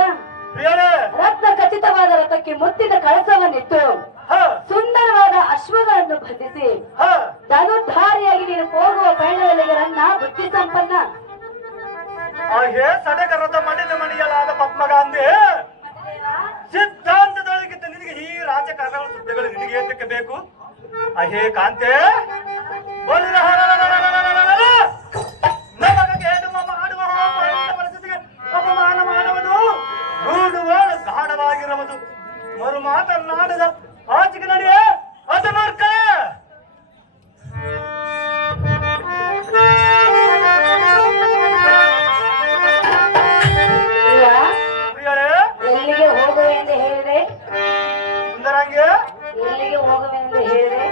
ಪ್ರಿಯರೇ, ರತ್ನ ಖಚಿತವಾದ ರಥಕ್ಕೆ ಮುತ್ತಿನ ಕಳಸವನ್ನಿಟ್ಟು ಹ ಸುಂದರವಾದ ಅಶ್ವಗಳನ್ನು ಬಂಧಿಸಿ ಹ ಧನುಧಾರಿಯಾಗಿ ನೀನು ಹೋಗುವ ಪಯಣದಲ್ಲಿ ನನ್ನ ಬುದ್ಧಿ ಸಂಪನ್ನ. ಅಹೇ ಸಡಗರದ ಮಡಿದ ಮಣಿಯಲಾದ ಪದ್ಮಗಾಂಧಿ. ಸಿದ್ಧಾಂತದೊಳಗಿದ್ದ ನಿನಗೆ ಈ ರಾಜಕಾರಣಗಳ ಸುದ್ದಿಗಳು ನಿನಗೆ ಏತಕ್ಕೆ ಬೇಕು? ಅಹೇ ಕಾಂತೆ, ನಮಗೆ ಹೇಳುವ ಮಾಡುವ ಪರಿಸ್ಥಿತಿಗೆ ಅಪಮಾನ ಮಾಡುವುದು ನೋಡುವ ಗಾಢವಾಗಿರುವುದು. ಮರು ಮಾತನಾಡದ ಆಚೆಗೆ ನಡೆಯ ಅದು ನೋಡ್ಕ. ಪ್ರಿಯ, ಪ್ರಿಯರೇ, ಎಲ್ಲಿಗೆ ಹೋಗುವೆ ಎಂದು ಹೇಳಿದೆ? ಸುಂದರಾಂಗಿ. ಎಲ್ಲಿಗೆ ಹೋಗುವೆ ಎಂದು ಹೇಳಿದೆ?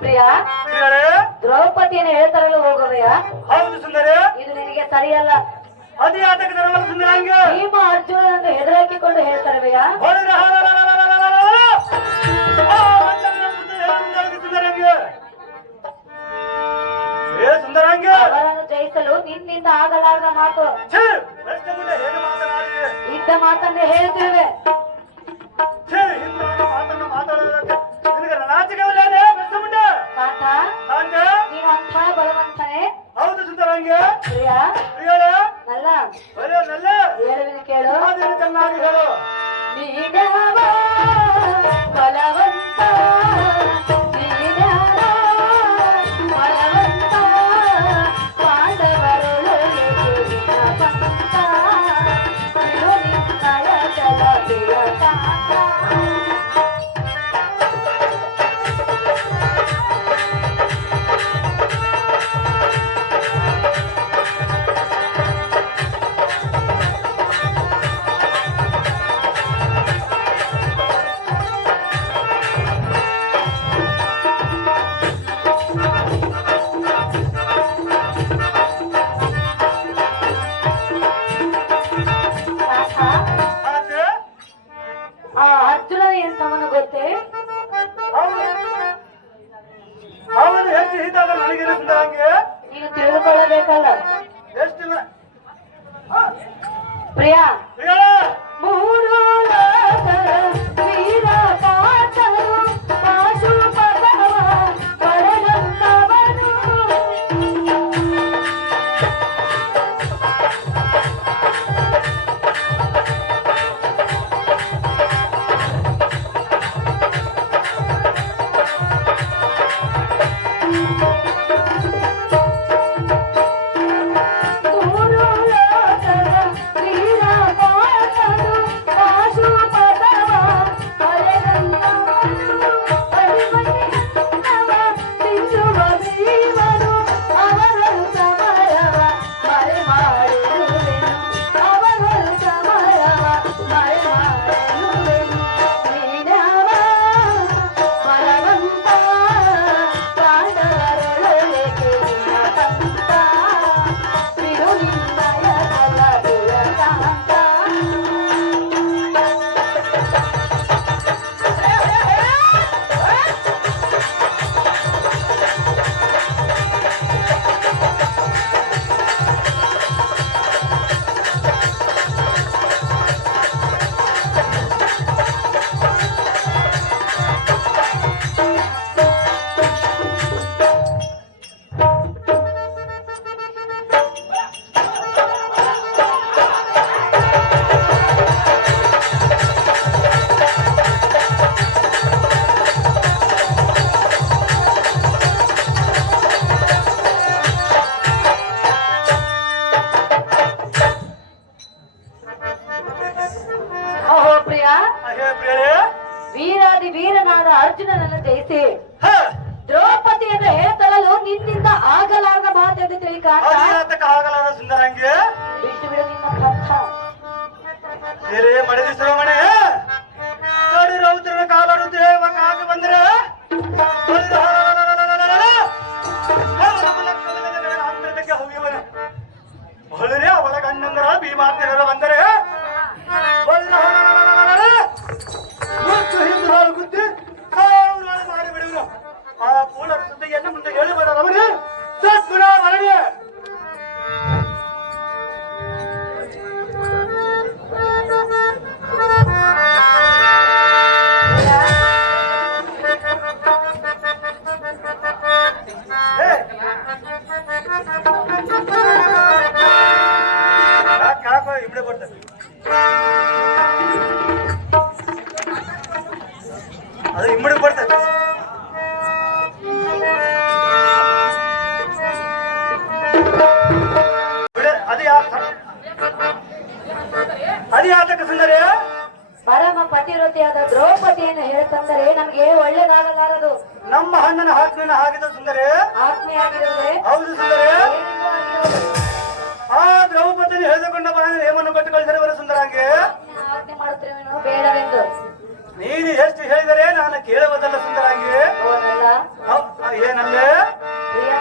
ಪ್ರಿಯ, ಪ್ರಿಯರೇ, ದ್ರೌಪದಿಯನ್ನು ಹೇಳ್ತರಲು ಹೋಗುವೆಯಾ? ಹೌದು ಸುಂದರಿ. ಇದು ನಿನಗೆ ಸರಿಯಲ್ಲ. ಅದೇ ಆತಕ್ಕೆ ತರವಲ್ಲ ಸುಂದರಾಂಗಿ. ಭೀಮ ಅರ್ಜುನನನ್ನು ಹೆದರಾಕಿಕೊಂಡು ಹೇಳ್ತರವೆಯಾ? ಸುಂದರಾಂಗಿ, ಅವರನ್ನು ಜಯಿಸಲು ನಿನ್ನಿಂದ ಆಗಲಾರದ ಮಾತು. ಹೇಗೆ ಮಾತನಾಡಿದೆ? ಇದ್ದ ಮಾತನ್ನೇ ಹೇಳುತ್ತಿರುವೆ. ಇಂಥ ಮಾತನ್ನು ಮಾತಾಡೋದಕ್ಕೆ ನಿನಗೆ ನಾಚಿಕೆವಿಲ್ಲದೆ ಬೆಸ್ತಮುಂಡ. ಕಾಂತ, ಕಾಂತೆ, ನೀನು ಅಂಥ ಬಲವಂತನೇ? ಹೌದು ಸುಂದರಾಂಗಿ. ಪ್ರಿಯ, ಪ್ರಿಯರೇ, ನಲ್ಲ ಬರೆಯೋನಲ್ಲ ಹೇಳುವಿನ ಕೇಳು. ಅದನ್ನು ಚೆನ್ನಾಗಿ ಹೇಳು. ನೀನವ ಬಲವಂತ, ನೀನವ ಬಲವಂತ, ಪಾಂಡವರೊಳು ಎದುರಿನ ಪಂಥ, ಇದು ನಿನ್ನಯ ಜಲದಿಯ ಕಾಂತ. ಎಂತವನು ಗೊತ್ತೇ? ಅವನು ಎಷ್ಟು ಹಿತಾದ ನನಗೇನು ಸುಂದರಂಗೆ ನೀನು ತಿಳಿದುಕೊಳ್ಳಬೇಕಲ್ಲ ಎಷ್ಟು ಪ್ರಿಯ. ಪ್ರಿಯ ಮೂರು ಲೋಕದ ವೀರ ಪಾತರು ಪಾಶುಪತವ ಪಡೆದಂತವನು. ಮೂರು ಲೋಕದ ವೀರ ಪಾತರು ಪಾಶುಪತವ ಪಡೆದಂತವನು. ಅಡಿಮೈಯನ್ನವ ತಿನ್ನುವ ಭೀಮನು ಅವರರು ಸಮರವ ಮರೆ ಮಾಡಿರುವೆನು. ಅವರರು ಸಮರವ ಮರೆ ಮಾಡಿರುವೆನು. ನೀನವ ಬಲವಂತ ಪಾಂಡವರೊಳಗೆ ಪಂತ ಬಿಡು ನಿನ್ನಯ ಕಲಗುಳ ಕಾಂತ. ಓಹೋ ಪ್ರಿಯ, ಪ್ರಿಯರೇ ವೀರಾದಿ ವೀರನಾದ ಅರ್ಜುನನನ್ನು ಜಯಿಸಿ ಹ ದ್ರೌಪದಿಯನ್ನು ಹೇತರಲು ನಿನ್ನಿಂದ ಆಗಲಾರದ ಮಾತೆಂದು ತಿಳಿಕಾಟ. ಅದಿನಾತಕ ಆಗಲಾರ ಸುಂದರಂಗೆ ಬಿಟ್ಟು ಬಿಡು ನಿನ್ನ ಪಂಥ. ಬೇರೆ ಮಳೆದಿ ಶ್ರವಣೆ ಕಡು ರೌದ್ರನ ಕಾಲರು ದೇವಕ್ಕಾಗ ಬಂದರೆ ಹೊಳರೆ ಅವಳ ಗಂಡಂದ್ರ ಭೀಮಾಂತರ ಬಂದರೆ ಹಿಂದು ಹಾಲು ಗುದ್ದಿ ಸಾವಿರಾರು ಮಾಡಿ ಬಿಡುವರು. ಆ ಪೂರ್ಣರ ಸುದ್ದಿಯನ್ನು ಮುಂದೆ ಹೇಳಬೇಡ ರಮಣಿ ಸದ್ಗುಣ ಮರಣಿ. ಇಮ್ಮಡೆ ಬರ್ತದೆ ಅದು ಇಮ್ಮಡಿ ಬರ್ತದೆ. ಅದು ಯಾತಕ ಸುಂದರಿ ಪರಮ ಪತಿವ್ರತೆಯಾದ ದ್ರೌಪದಿಯನ್ನು ಹೇಳ್ತಂದರೆ ನಮ್ಗೆ ಒಳ್ಳೇದಾಗಲಾರದು. ನಮ್ಮ ಹಣ್ಣನ ಹಾಕಿನ ಹಾಕಿದ ಸುಂದರಿ ಆತ್ಮೆಯಾಗಿರುವುದೇ ಹೌದು ಸುಂದರಿ. ಏನೆಂದು ಆಗಿರುವುದು. ಆ ದ್ರೌಪದಿ ಹೇಳಿಕೊಂಡ ಬಾಯಿನ ಹೇಮನ್ನು ಕೊಟ್ಟು ಕಳಿದರೆ ಬರ ಸುಂದರಂಗೆ ಆಜ್ಞೆ ಮಾಡುತ್ತಿರುವೆನು ಬೇಡವೆಂದು. ನೀನು ಎಷ್ಟು ಹೇಳಿದರೆ ನಾನು ಕೇಳುವುದಲ್ಲ ಸುಂದರಂಗೆ. ಹೋಗಲ್ಲ ಏನಲ್ಲೇ ಪ್ರಿಯ,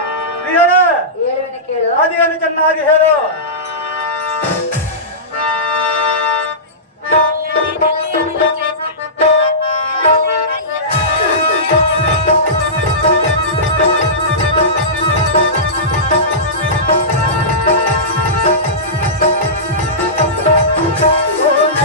ಪ್ರಿಯರ ಹೇಳುವೆನು ಕೇಳು. ಅದೇನು ಚೆನ್ನಾಗಿ ಹೇಳು. ಓ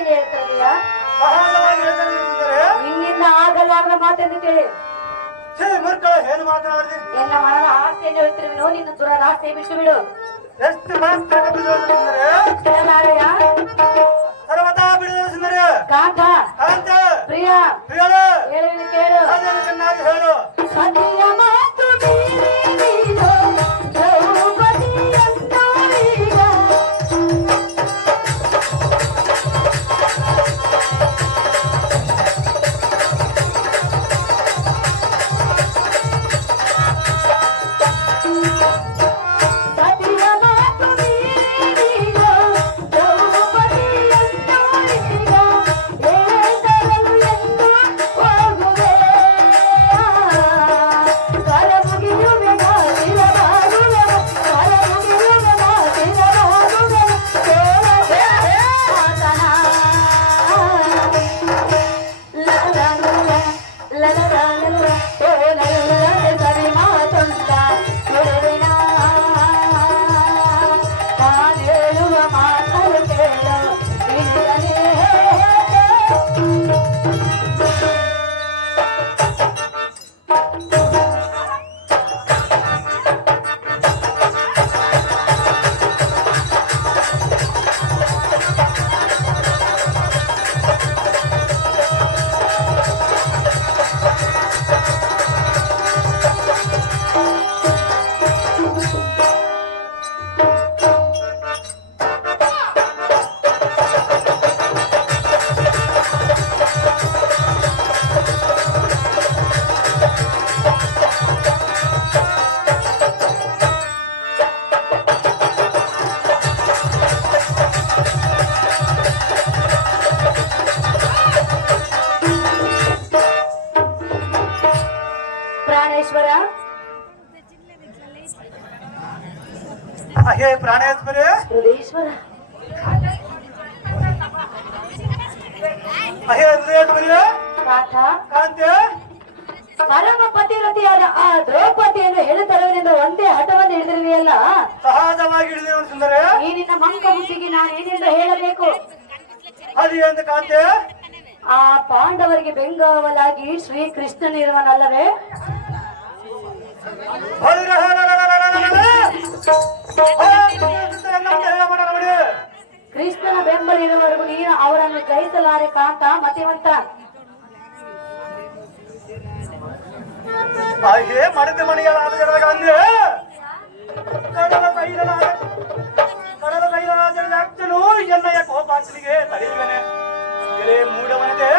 ಮಾತೇನು ಹೇಳ್ತಾರಯ್ಯ? ಸಹಜವಾಗಿ ಹೇಳ್ತಾರೆ ಸುಂದರಿ. ನಿನ್ನಿಂದ ಆಗಲಾಗದ ಮಾತೆಂದು ತಿಳಿ. ಛೇ ಮೂರ್ಖಳ ಏನು ಮಾತನಾಡಿದೆ? ಎಲ್ಲ ಮನದ ಆಸ್ತಿಯನ್ನು ಹೇಳ್ತಿರುವೆನೋ, ನಿನ್ನ ದುರಾಸೆ ಬಿಟ್ಟು ಬಿಡು. ಎಷ್ಟು ಮಾತು ಸುಂದರಿ. ಹೇಳಲಾರಯ್ಯ? ಸರ್ವತಾ ಬಿಡಿದ ಸುಂದರಿ. ಕಾಂತ, ಕಾಂತ, ಪ್ರಿಯ, ಪ್ರಿಯಳ, ಹೇಳುವೆನು ಕೇಳು. ಅದನ್ನು ಚೆನ್ನಾಗಿ ಹೇಳು. ಸತಿಯ ಮಾತು ಮೀರಿದೋ, ದ್ರೌಪದಿಯಂತೂ ಈಗ. ಸತಿಯ ಮಾತು ಮೀರಿದೋ, ದ್ರೌಪದಿಯಂತೂ ಈಗ. ಏತರಲು ಎಂದು ಹೋಗುವೆ. ಕರ ಮುಗಿಯುವೆ ಮಾತಿರಬಾರುವೆ, ಕರ ಮುಗಿಯುವೆ ಮಾತಿರಬಾರುವೆ. ಕೇಳದೆ ಮಾತನ. ಲಲಲಲ, ಲಲಲಲ, ಓ ಲಲಲಲ, ಸವಿ ಮಾತುಂಟ ನುಡಿವಿನ. ನಾನೇಳುವ ಮಾತನ್ನು ಕೇಳು ನಿನಗನೇ. ಪ್ರಾಣೇಶ್ವರ, ಅಹೇ ಪ್ರಾಣೇಶ್ವರಿ. ಹೃದಯೇಶ್ವರ, ಅಹೇ ಹೃದಯೇಶ್ವರಿ. ಕಾಂತ, ಕಾಂತೆ, ಪರಮ ಪತಿರತಿಯಾದ ಆ ದ್ರೌಪದಿಯನ್ನು ಎಳೆತರುವುದರಿಂದ ಒಂದೇ ಹಠವನ್ನು ಹಿಡಿದಿರುವೆಯಲ್ಲ. ಸಹಜವಾಗಿ ಹಿಡಿದೇವನು ಸುಂದರಿ. ಈ ನಿನ್ನ ಮಂಕ ಮುಸಿಗೆ ನಾನೇನೆಂದು ಹೇಳಬೇಕು? ಅದು ಎಂದು ಕಾಂತೆ. ಆ ಪಾಂಡವರಿಗೆ ಬೆಂಗಾವಲಾಗಿ ಶ್ರೀಕೃಷ್ಣನಿರುವನಲ್ಲವೇ? ಕೃಷ್ಣನ ಬೆಂಬಲಿರುವವರೆಗೂ ನೀನು ಅವರನ್ನು ಜಯಿಸಲಾರೆ ಕಾಂತ ಮತಿವಂತ. ಹಾಗೆ ಮಡತೆ ಮಣಿಗಳಾದ ಅಂದ್ರೆ ಕಡಲ ತೈಲರಾಜನು ಎನ್ನಯ ಕೋಪಾಗ್ಲಿಗೆ ತಡೆಯುವನೆ. ಎಲೆ ಮೂಢವನತೆ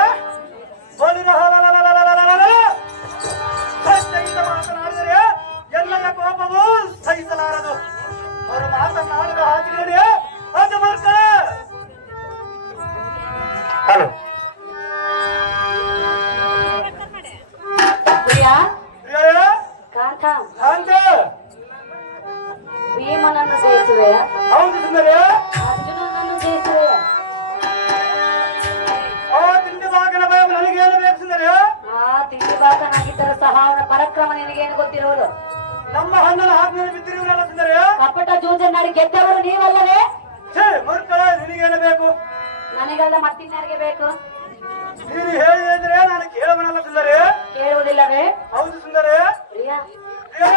ಮಾತನಾಡಿದರೆ ಎನ್ನಯ ಕೋಪವು ಸಹಿಸಲಾರದು. ಅವರು ಮಾತನಾಡಿದ ಹಾಕಿದರೆ ಅದು ಬರ್ತಾರೆ. ಹಲೋ ಪ್ರಿಯ, ಪ್ರಿಯ ಕಾಂತ, ಕಾಂತ, ಭೀಮನನ್ನು ಜಯಿಸುವೆ, ಹೌದು ಸುಂದರಿ. ಅರ್ಜುನನನ್ನು ಜಯಿಸುವೆ. ಆ ತಿಂಡಿ ಬಾಗಿನ ಭಯ ನನಗೇನು ಬೇಕು ಸುಂದರಿ? ಆ ತಿಂಡಿಬಾಕನಾಗಿದ್ದರೂ ಸಹ ಅವನ ಪರಾಕ್ರಮ ನಿನಗೇನು ಗೊತ್ತಿರುವುದು? ನಮ್ಮ ಹಣ್ಣನ ಆಜ್ಞೆಯಲ್ಲಿ ಬಿದ್ದಿರುವುದಲ್ಲ ಸುಂದರಿ. ಕಪಟ ಜೂಜನ್ನಾಡಿ ಗೆದ್ದವರು ನೀವಲ್ಲವೇ? ಛೇ ಮಕ್ಕಳ ನಿನಗೇನು ಬೇಕು? ನನಗಲ್ಲ ಮತ್ತಿನ್ಯಾರಿಗೆ ಬೇಕು? ನೀನು ಹೇಳಿದ್ರೆ ನಾನು ಕೇಳಬನಲ್ಲ ಸುಂದರಿ. ಕೇಳುವುದಿಲ್ಲವೇ? ಹೌದು ಸುಂದರಿ. ಪ್ರಿಯ, ಪ್ರಿಯ,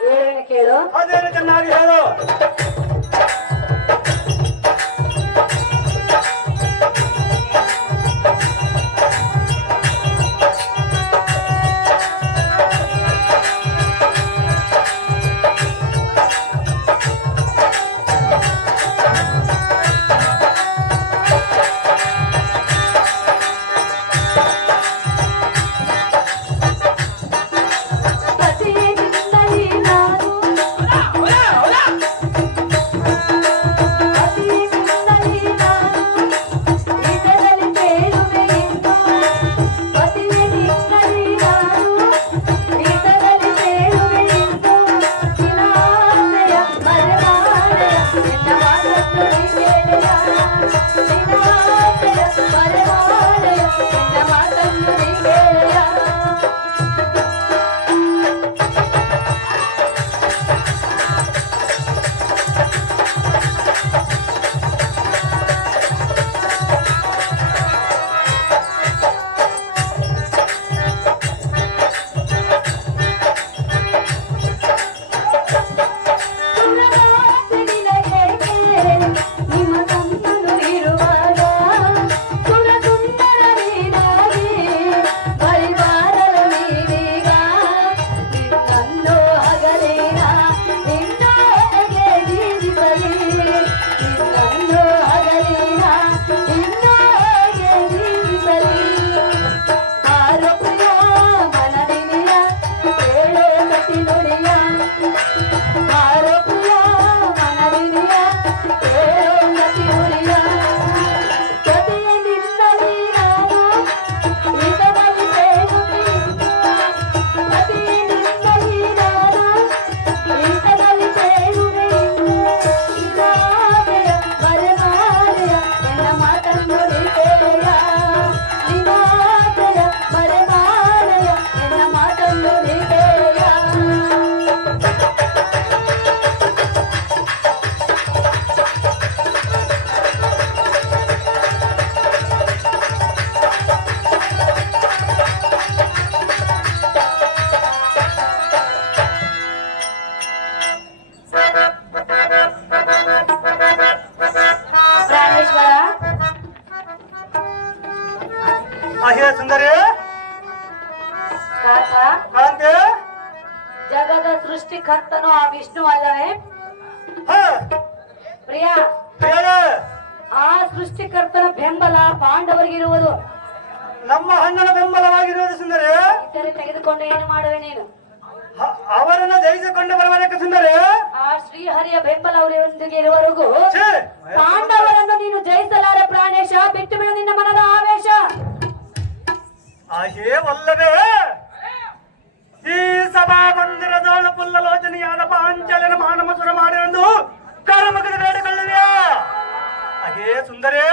ಹೇಳುವೆನು ಕೇಳು. ಅದೇನು ಚೆನ್ನಾಗಿ ಹೇಳು. ಪತಿಯಿಂದ ಈ ನಾನು ಅಹೇ ಸುಂದರಿ ಕಾಕ ಕಾಂತೆ ಜಗದ ಸೃಷ್ಟಿಕರ್ತನು ಆ ವಿಷ್ಣು ಅಲ್ಲವೇ ಹ ಪ್ರಿಯ ಹೇಳ ಆ ಸೃಷ್ಟಿಕರ್ತನ ಬೆಂಬಲ ಪಾಂಡವರಿಗಿರುವುದು. ನಮ್ಮ ಅಣ್ಣನ ಬೆಂಬಲವಾಗಿರುವುದು ಸುಂದರಿ. ಇತರೆ ತೆಗೆದುಕೊಂಡು ಏನು ಮಾಡುವೆ ನೀನು? ಅವರನ್ನು ಜಯಿಸಿಕೊಂಡು ಬರಬೇಕು ಸುಂದರಿ. ಆ ಶ್ರೀಹರಿಯ ಬೆಂಬಲ ಅವರೊಂದಿಗೆ ಇರುವವರೆಗೂ ಛೇ, ಪಾಂಡವರನ್ನು ನೀನು ಜಯಿಸಲಾರ ಪ್ರಾಣೇಶ. ಬಿಟ್ಟು ಬಿಡು ನಿನ್ನ ಮನದ ಆವೇಶ. ಅಹೇ ವಲ್ಲವೇ ಈ ಸಭಾ ಮಂದಿರದೋಳು ಪುಲ್ಲಲೋಚನೆಯಾದ ಪಾಂಚಾಲನ ಮಾನಮಸುರ ಮಾಡಿರೆಂದು ಕರಮಗದ ಬೇಡಿಕೊಳ್ಳುವೆಯಾ? ಅಹೇ ಸುಂದರಿ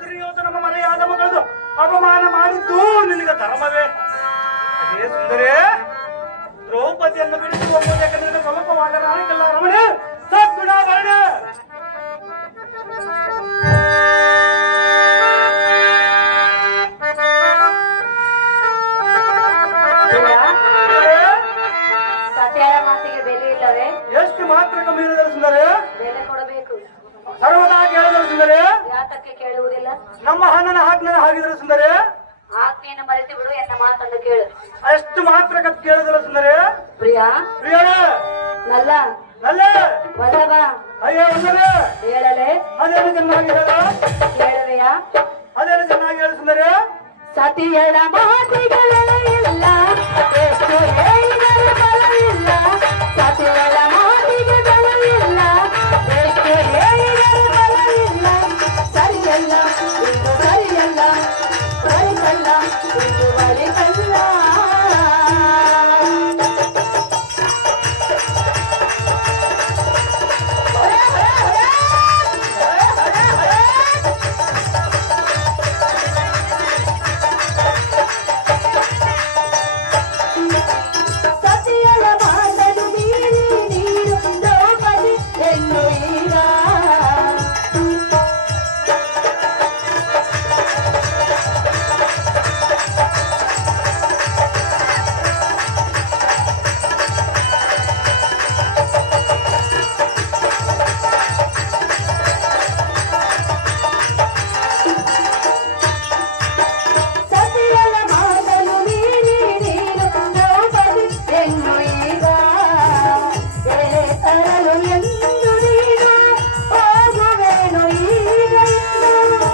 ದುರ್ಯೋಧನ ಮರೆಯಾದ ಮಗಳು ಅವಮಾನ ಮಾಡಿದ್ದು ನಿನಗೆ ಧರ್ಮವೇ? ಅದೇ ಸುಂದರಿ ದ್ರೌಪದಿಯನ್ನು ಬಿಡಿಸುವ ಮೂಲಕ ನಿನಗೆ ಸ್ವಲ್ಪವಾದ ನಾಳೆಗೆಲ್ಲ ರಮಣೆ ಸದ್ಗುಣ ವರ್ಣ. ಸತ್ಯರ ಮಾತಿಗೆ ಬೆಲೆ ಇಲ್ಲವೇ? ಎಷ್ಟು ಮಾತ್ರ ಕಮ್ಮಿ ಇರುವುದಲ್ಲ ಸುಂದರಿ? ಬೆಲೆ ಕೊಡಬೇಕು. ಸರ್ವದಾ ಕೇಳಿದರು ಸುಂದರಿ. ಯಾತಕ್ಕೆ ಕೇಳುವುದಿಲ್ಲ? ನಮ್ಮ ಅಣ್ಣನ ಆಜ್ಞೆ ಹಾಗಿದ್ರು ಸುಂದರಿ. ಆಜ್ಞೆಯನ್ನು ಮರೆತು ಬಿಡು, ಎನ್ನ ಮಾತನ್ನು ಕೇಳು. ಅಷ್ಟು ಮಾತ್ರ ಕತ್ ಕೇಳಿದಲ್ಲ ಸುಂದರಿ. ಪ್ರಿಯ ಪ್ರಿಯ ನಲ್ಲ ನಲ್ಲ ವಲ್ಲಭ ಅಯ್ಯೋ ಸುಂದರಿ ಹೇಳಲೆ ಅದೇನು ಚೆನ್ನಾಗಿ ಹೇಳ. ಕೇಳುವೆಯಾ? ಅದೇನು ಚೆನ್ನಾಗಿ ಹೇಳು ಸುಂದರಿ. ಸತಿಯಳ ಮಾತಿಗೆ ಬೆಲೆ ಇಲ್ಲ, ಎಷ್ಟು ಹೇಳಿದರೂ ಫಲವಿಲ್ಲ. ಸತಿಯಳ ಮಾತಿಗೆ ಬೆಲೆ ಇಲ್ಲ, ಎಷ್ಟು ಹೇಳಿದರೂ ಫಲವಿಲ್ಲ. ಸರಿಯಲ್ಲ ಇದು ಸರಿಯಲ್ಲ, ಬಳಿಕಲ್ಲ ಇದು ಬಳಿಕಲ್ಲ. ಸತಿಯಳ ಮಾತನ್ನು ಮೀರಿ ನೀರು ದ್ರೌಪದಿ ಎನ್ನು ಈಗ. ಸತಿಯಳ ಮಾತನ್ನು ಮೀರಿ ನೀರು ದ್ರೌಪದಿ ಎನ್ನು ಈಗ. ಎಲೆ ತರಲು ಎಂದು ನೀನು ಹೋಗುವೆನು ಈಗ ಇನ್ನು.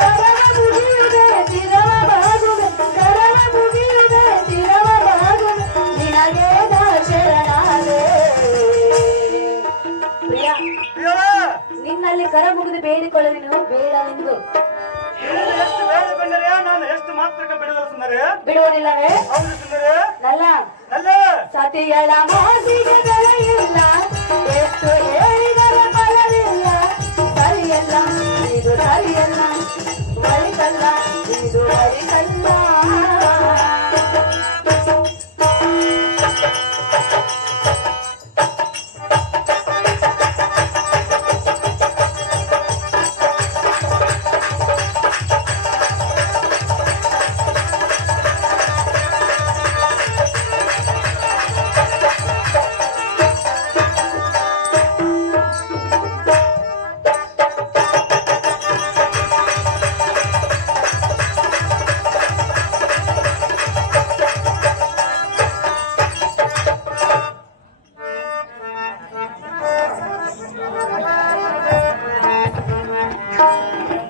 ಕರವ ಮುಗಿಯುವೆ ತಿರವ ಬಾಗುವೆ, ಕರವ ಮುಗಿಯುವೆ ತಿರವ ಬಾಗುವೆ, ನಿನಗೆ ನಾ ಶರಣಾದೆ. ಪ್ರಿಯ ಪ್ರಿಯ ನಿನ್ನಲ್ಲಿ ಕರ ಮುಗಿದು ಬೇಡಿಕೊಳ್ಳುವೆನು, ಬೇಡವೆಂದು ನೀನು ಎಷ್ಟು ಬೇಡಿಕೊಂಡರೆ ನಾನು ಎಷ್ಟು ಮಾತ್ರಕ್ಕೆ ಬಿಡಲು ಸುಂದರಿ. ಬಿಡುವುದಿಲ್ಲವೇ? ಹೌದು ಸುಂದರಿ. ನಲ್ಲ ನಲ್ಲ ಸತಿಯಳ ಮಾತಿಗೆ ಬೆಲೆ ಇಲ್ಲ, ಎಷ್ಟು ಹೇಳಿದರೆ ಫಲವಿಲ್ಲ. ಸರಿಯಲ್ಲ ಇದು ಸರಿಯಲ್ಲ, ಬಳಿಕಲ್ಲ ಇದು ಬಳಿಕಲ್ಲ.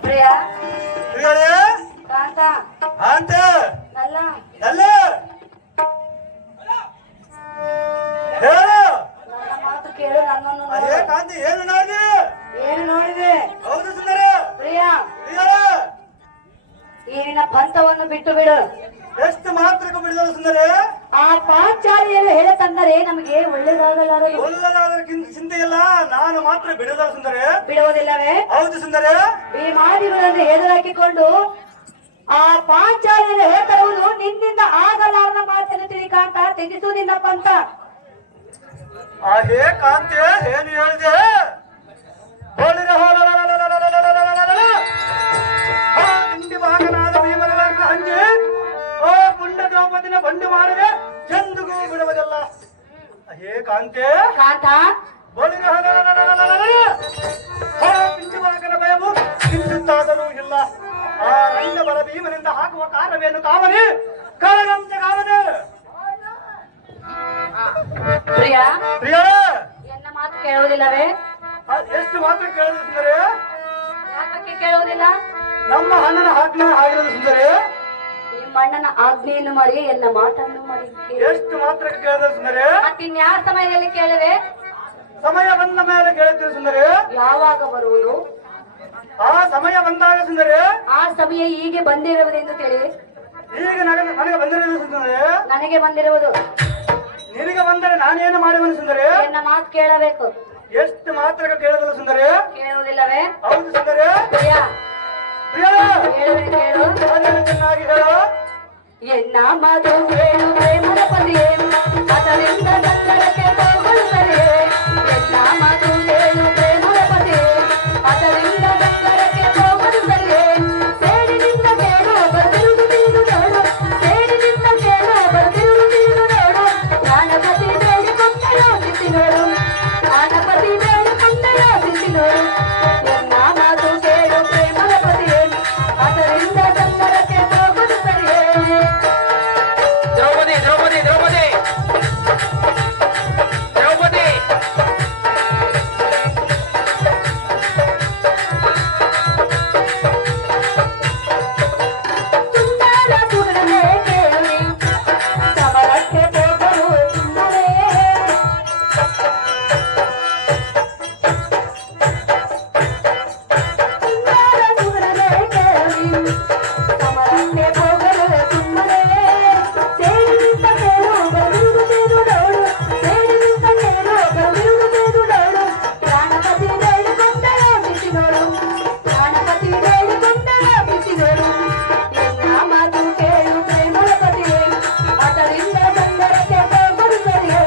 ಪ್ರಿಯ ಪ್ರಿಯಳೇ ಕಾಂತ ಅಂತ ನಲ್ಲ ನಲ್ಲ ಹೇಳು. ನನ್ನ ಮಾತು ಕೇಳು, ನನ್ನನ್ನು ಅದೇ ನೋಡು. ಕಾಂತಿ ಏನು ನೋಡಿ. ಏನು ನೋಡಿದೆ? ಹೌದು ಸುಂದರಿ. ಪ್ರಿಯ ಪ್ರಿಯಳೇ ಈ ನಿನ್ನ ಪಂಥವನ್ನು ಬಿಟ್ಟು ಬಿಡು. ಎಷ್ಟು ಮಾತ್ರಕ್ಕೆ ಬಿಡಲು ಸುಂದರಿ. ಆ ಪಾಂಚಾಲಿಯನ್ನು ಹೇಳತಂದರೆ ನಮಗೆ ಒಳ್ಳೆಯದಾಗಲಾರದು. ಒಲ್ಲದಾದ್ರೆ ಚಿಂತೆ ಇಲ್ಲ, ನಾನು ಮಾತ್ರ ಬಿಡಲು ಸುಂದರಿ. ಬಿಡುವುದಿಲ್ಲವೇ? ಹೌದು ಸುಂದರಿ. ಭೀಮಾದಿಗಳನ್ನು ಎದುರಾಕಿಕೊಂಡು ಆ ಪಾಂಚಾಲಿಯನ್ನು ಹೇಳ್ತರುವುದು ನಿನ್ನಿಂದ ಆಗಲಾರದ ಮಾತನ್ನು ತಿಳಿಕಾಂತ ತೆಗೆಸು ನಿನ್ನ ಪಂಥ. ಹಾಗೆ ಕಾಂತೆ ಏನು ಹೇಳಿದೆ? ತಿಂಡಿ ಭಾಗನಾದ ಭೀಮನ ಹಂಗೆ ಓ ಪುಂಡ ದ್ರೌಪದಿನ ಬಂಡು ಮಾಡಿದೆ, ಎಂದಿಗೂ ಬಿಡುವುದಿಲ್ಲ. ಹೇ ಕಾಂತೆ ಕಾಂತ ಪಿಂಚುವಾಗನ ಭಯವು ಕಿಂಚಿತ್ತಾದರೂ ಇಲ್ಲ. ಆ ರಂಗ ಬಲ ಭೀಮನಿಂದ ಹಾಕುವ ಕಾರವೇನು ಕಾವನೆ ಕಾಲಂತ ಕಾವನೆ. ಪ್ರಿಯ ಪ್ರಿಯ ಎನ್ನ ಮಾತು ಕೇಳುವುದಿಲ್ಲವೇ? ಎಷ್ಟು ಮಾತ್ರ ಕೇಳಿದ್ರು ಸುಂದರಿ? ಯಾಕೆ ಕೇಳುವುದಿಲ್ಲ? ನಮ್ಮ ಅಣ್ಣನ ಆಜ್ಞೆ ಆಗಿರೋದು ಸುಂದರಿ. ನಿಮ್ಮ ಅಣ್ಣನ ಆಜ್ಞೆಯನ್ನು ಮಾಡಿ ಎನ್ನ ಮಾತನ್ನು ಮಾಡಿ ಎಷ್ಟು ಮಾತ್ರ ಕೇಳಿದ್ರು ಸುಂದರಿ? ಮತ್ತಿನ್ಯಾವ ಸಮಯದಲ್ಲಿ ಕೇಳುವೆ? ಸಮಯ ಬಂದ ಮೇಲೆ ಕೇಳುತ್ತೀವಿ ಸುಂದರಿ. ಯಾವಾಗ ಬರುವುದು? ಆ ಸಮಯ ಬಂದಾಗ ಸುಂದರಿ. ಆ ಸಮಯ ಹೀಗೆ ಬಂದಿರುವುದೆಂದು ತಿಳಿವೆ? ಈಗ ನನಗೆ ಬಂದಿರೋದು ಸುಂದರಿ. ನನಗೆ ಬಂದಿರುವುದು. ನಿನಗೆ ಬಂದರೆ ನಾನೇನು ಮಾಡುವನು ಸುಂದರಿ? ಎನ್ನ ಮಾತು ಕೇಳಬೇಕು. ಎಷ್ಟು ಮಾತ್ರ ಕೇಳಿದ್ರು ಸುಂದರಿ? ಕೇಳುವುದಿಲ್ಲವೇ? ಹೌದು ಸುಂದರಿ. ಪ್ರಿಯ ಪ್ರಿಯ ಹೇಳುವೆ ಕೇಳು. ಅದನ್ನು ಚೆನ್ನಾಗಿ ಹೇಳು. ಎನ್ನ ಮಾತು ಕೇಳು ಪ್ರೇಮದ ಪದಿಯೇ ಅದರಿಂದ ಗಂಧಕ್ಕೆ ಹೋಗಲು ಸರಿಯೇ. ಎನ್ನ ಮಾತು ಕೇಳು ಪ್ರೇಮದ ಪದಿಯೇ ಅದರಿಂದ ಗಂಧಕ್ಕೆ ಹೋಗಲು ಸರಿಯೇ. ಸೇಡಿನಿಂದ ಕೇಳು ಬರುತ್ತಿರುವುದು ನೀನು ನೋಡು. ಸೇಡಿನಿಂದ ಕೇಳು ಬರುತ್ತಿರುವುದು ನೀನು ನೋಡು. ಪ್ರಾಣಪತಿ ಬೇಡಿಕೊಂಡ ಯೋಚಿಸಿ ನೋಡು. ಪ್ರಾಣಪತಿ ಬೇಡಿಕೊಂಡ ಯೋಚಿಸಿ ನೋಡು. ಎನ್ನ ಮಾತು ಕೇಳು ಪ್ರೇಮದ ಪದಿಯೇ ಅದರಿಂದ ಗಂಧಕ್ಕೆ ಹೋಗಲು ಸರಿಯೇ. ದ್ರೌಪದಿ ದ್ರೌಪದಿ ದ್ರೌಪದಿ ದ್ರೌಪದಿ ಸುಂದರ ಸುಗಣನೆ ಕೇಳಿ ಸಮರಕ್ಕೆ ಹೋಗಲು ಸುಮ್ಮನೆ. ಸುಂದರ ಸುಗಣನೆ ಕೇಳಿ ಸಮರಕ್ಕೆ ಹೋಗಲು ಸುಮ್ಮನೆ. ಸೇಡಿನಿಂದ ಕೇಳು ಬರುವುದು ನೋಡು. ಸೇಡಿನಿಂದ ಕೇಳು ಬರುವುದು ನೋಡು. ಪ್ರಾಣಪತಿ ಬೇಡಿಕೊಂಡ ಯೋಚಿಸಿ ನೋಡು. ಪ್ರಾಣಪತಿ ಬೇಡಿಕೊಂಡ ಯೋಚಿಸಿ ನೋಡು. ಎನ್ನ ಮಾತು ಕೇಳು ಪ್ರೇಮದ ಪತಿಯೇ ಅದರಿಂದ ಸಂದರಕ್ಕೆ ಹೋಗಲು ಸರಿಯೇ.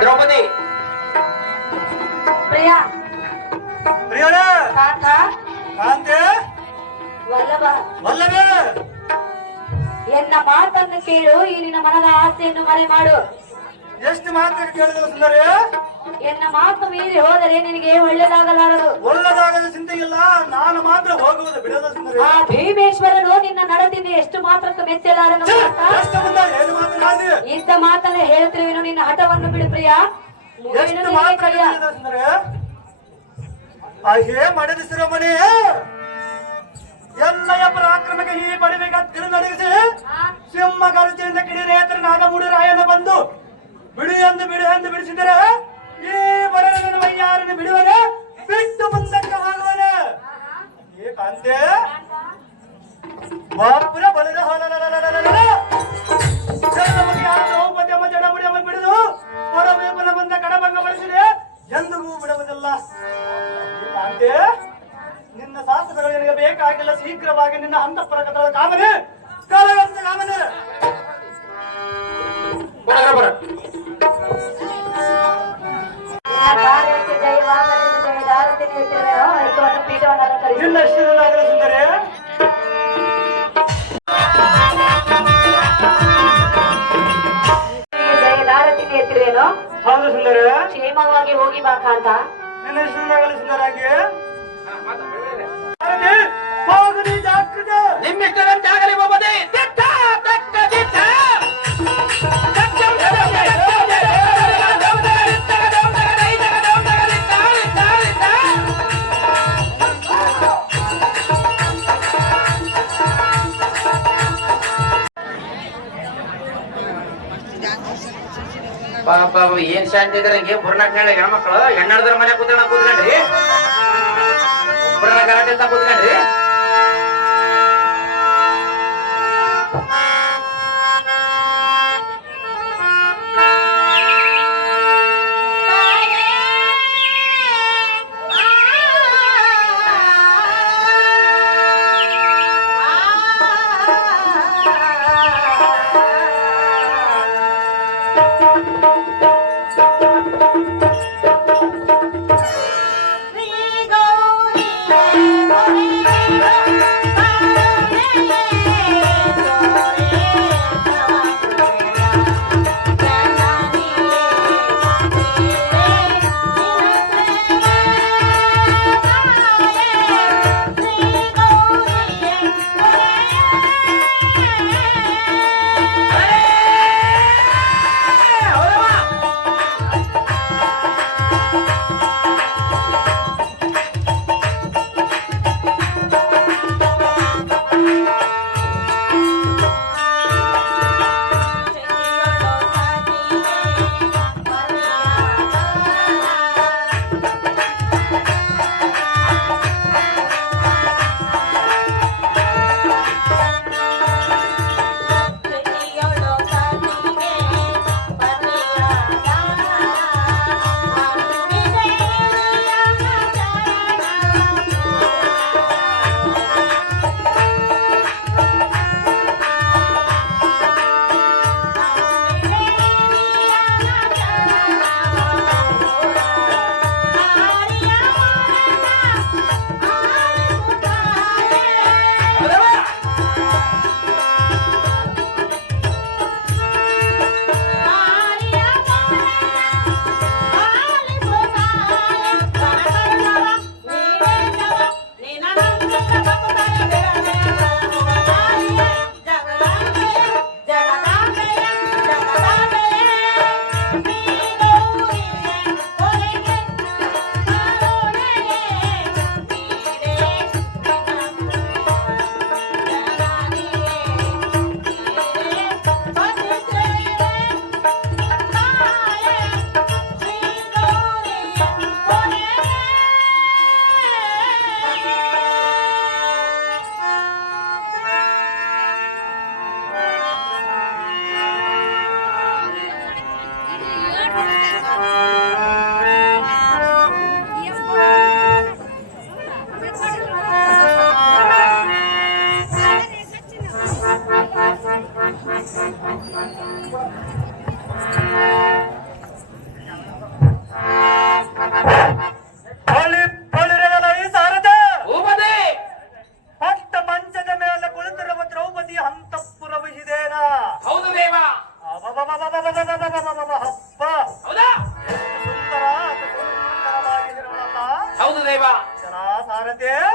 ದ್ರೌಪದಿ ಪ್ರಿಯ ಪ್ರಿಯಳ ಕಾಂತ ಕಾಂತೆ ವಲ್ಲಭ ವಲ್ಲಭೆ ಎನ್ನ ಮಾತನ್ನು ಕೇಳು. ಈ ನಿನ್ನ ಮನದ ಆಸೆಯನ್ನು ಮರೆ ಮಾಡು. ಎಷ್ಟು ಮಾತ್ರ ಕೇಳಿದ್ರು ಸುಂದರಿ? ಎನ್ನ ಮಾತು ಮೀರಿ ಹೋದರೆ ನಿನಗೆ ಒಳ್ಳೆಯದಾಗಲಾರದು. ಒಳ್ಳದಾಗದ ಚಿಂತೆಯಿಲ್ಲ. ನಾನು ಮಾತ್ರ ಹೋಗುವುದು ಬಿಡದ ಸುಂದರಿ. ಆ ಭೀಮೇಶ್ವರನು ನಿನ್ನ ನಡತಿಂದ ಎಷ್ಟು ಮಾತ್ರಕ್ಕೆ ಮೆಚ್ಚಲಾರನು. ಎಷ್ಟು ಮುಂದೆ ಏನು ಮಾತನಾಡಿ? ಇಂಥ ಮಾತನ್ನ ಹೇಳ್ತಿರುವೆನು. ನಿನ್ನ ಹಠವನ್ನು ಬಿಡು ಪ್ರಿಯ. ಎಷ್ಟು ಮಾತ್ರ ಕೇಳಿದ್ರು ಸುಂದರಿ? ಅಹೇ ಮಡದ ಶಿರೋಮಣಿ ಎಲ್ಲಯ ಪರಾಕ್ರಮಕ್ಕೆ ಈ ಬಡಿಬೇಗ ತಿರುನಡಗಿಸಿ ಸಿಂಹ ಗರ್ಜೆಯಿಂದ ಕಿಡಿರೇತರ ನಾಗಮೂಢರಾಯನ ಬಂದು ಬಿಡು ಎಂದು ಬಿಡಿಸಿದರೆ ಈ ಬರನ ಮೈಯಾರನ್ನು ಬಿಡುವನೆ ಬಿಟ್ಟು ಮುಂದಕ್ಕೆ ಹೋಗುವನೆ. ಏ ಕಾಂತೆ ಬಾಪುರ ಬಲಿದ ದ್ರೌಪದಿಯಮ್ಮ ಜಡಬುಡಿಯಮ್ಮ ಬಿಡುದು ಹೊರವೇಪನ ಬಂದ ಕಡಭಂಗ ಬಳಸಿದೆ ಎಂದಿಗೂ ಬಿಡುವುದಿಲ್ಲ. ಕಾಂತೆ ನಿನ್ನ ಶಾಸ್ತ್ರಗಳು ನಿನಗೆ ಬೇಕಾಗಿಲ್ಲ. ಶೀಘ್ರವಾಗಿ ನಿನ್ನ ಅಂತಃಪುರ ಕಟ್ಟಡ ಕಾಮನೆ ಕಾಲವಂತ ಕಾಮನೆ ನಿನ್ನ ಕಾರ್ಯಕ್ಕೆ ಜಯವಾಗಲೆಂದು ಜಯದಾರತಿ ನೀಡುತ್ತಿರುವೆನೋ ಐಕ್ಯವನ್ನು ಪೀಠವನ್ನು ಅಲಂಕರಿಸು. ನಿನ್ನ ಶಿರನಾಗಲ ಸುಂದರಿ. ಜಯದಾರತಿ ನೀಡುತ್ತಿರುವೆನೋ. ಹೌದು ಸುಂದರಿ. ಕ್ಷೇಮವಾಗಿ ಹೋಗಿ ಬಾ ಕಾಂತ. ನಿನ್ನ ಶಿರನಾಗಲ ಸುಂದರಾಗಿ ಹೋಗಲಿ ಜಾಗ್ರತೆ. ನಿಮ್ಮಿಷ್ಟದಂತೆ ಆಗಲಿ ದ್ರೌಪದಿ. ದಿಟ್ಟ ತಕ್ಕ ದಿಟ್ಟ ಪಾಪ ಏನ್ ಶಾಂತಿ ಇದ್ರೆ ಹಿಂಗೆ ಬುರ್ನಾಕ್ನಾಳ ಹೆಣ್ಮಕ್ಳು ಹೆಣ್ಣಾಡ್ದ್ರ ಮನೆ ಕೂತ್ಕೊಂಡ್ರಿ ಒಬ್ಬರನ್ನ ಗಲಾಟೆ ಅಂತ ಕೂತ್ಕೊಂಡ್ರಿ.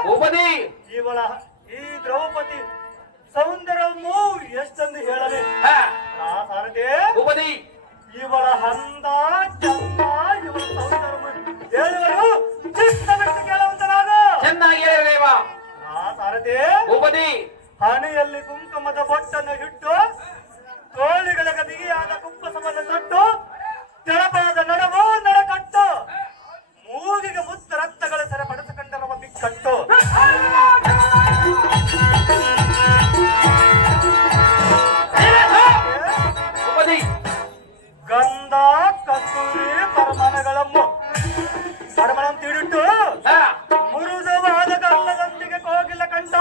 ಭೂಪತಿ ಈ ದ್ರೌಪದಿ ಸೌಂದರ್ಯವನ್ನು ಎಷ್ಟೆಂದು ಹೇಳಲಿ ಸಾರಥಿ ಭೂಪತಿ ಇವಳ ಹಂದ ಚಂದ ಇವಳ ಸೌಂದರ್ಯ ಹೇಳುವರು ಚಿತ್ತ ಬಿಟ್ಟು ಕೇಳುವಂತನಾಗ ಚೆನ್ನಾಗಿ ಹೇಳಲೇವ ಸಾರಥಿ ಭೂಪತಿ ಹಣೆಯಲ್ಲಿ ಕುಂಕುಮದ ಬೊಟ್ಟನ್ನು ಇಟ್ಟು ತೋಳಿಗಳಿಗೆ ಬಿಗಿಯಾದ ಕುಪ್ಪಸವನ್ನು ತೊಟ್ಟು ತೆಳಪಾದ ನಡವು ನಡಕಟ್ಟು ಮೂಗಿಗೆ ಮುತ್ತು ರಕ್ತಗಳ ಸರ ಪಡಿಸಿಕೊಂಡರುವ ಬಿಕ್ಕಟ್ಟು ಗಂಧ ಕಸ್ತೂರಿ ಪರಮಾಣಗಳಮ್ಮು ಪರಮಾಣ ತಿರುಟ್ಟು ಮುರುದವಾದ ಕಲ್ಲದೊಂದಿಗೆ ಕೋಗಿಲ ಕಂಠ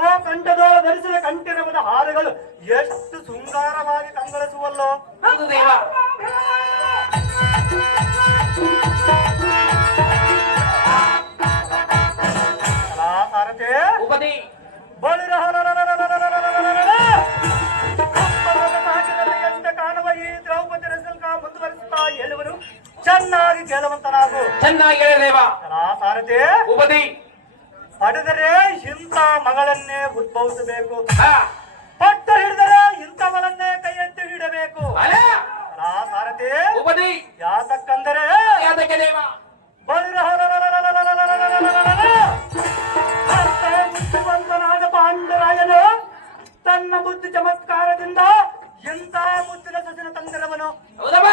ಆ ಕಂಠದೋಳ ಧರಿಸಿದ ಕಂಠಿರವದ ಹಾರಗಳು ಎಷ್ಟು ಸುಂದರವಾಗಿ ಕಂಗೊಳಿಸುವಲ್ಲೋ ಹೌದು ದೇವ ಸಾರಥಿ ಭೂಪತಿ ಬಳಿರ ಸಾಗಿದಂತೆ ಕಾಣುವ ಈ ದ್ರೌಪದಿ ರಸಲ್ಕ ಮುಂದುವರಿಸುತ್ತಾ ಹೇಳುವರು ಚೆನ್ನಾಗಿ ಕೇಳುವಂತನಾಗು ಚೆನ್ನಾಗಿ ಹೇಳಲೇವ ಸಾರಥಿ ಭೂಪತಿ ಪಡೆದರೆ ಇಂಥ ಮಗಳನ್ನೇ ಉದ್ಭವಿಸಬೇಕು ಪಟ್ಟು ಹಿಡಿದರೆ ಇಂಥವಳನ್ನೇ ಕೈ ಎತ್ತಿ ಹಿಡಬೇಕು ಸಾರಥಿ ಭೂಪತಿ ಯಾತಕ್ಕಂದರೆ ಯಾತಕ್ಕೆ ದೇವ ಬುದ್ಧಿವಂತನಾದ ಪಾಂಡುರಾಯನು ತನ್ನ ಬುದ್ಧಿ ಚಮತ್ಕಾರದಿಂದ ಎಂಥ ಮುದ್ದಿನ ಸಸಿನ ತಂದಿರವನು ಹೌದಮ್ಮ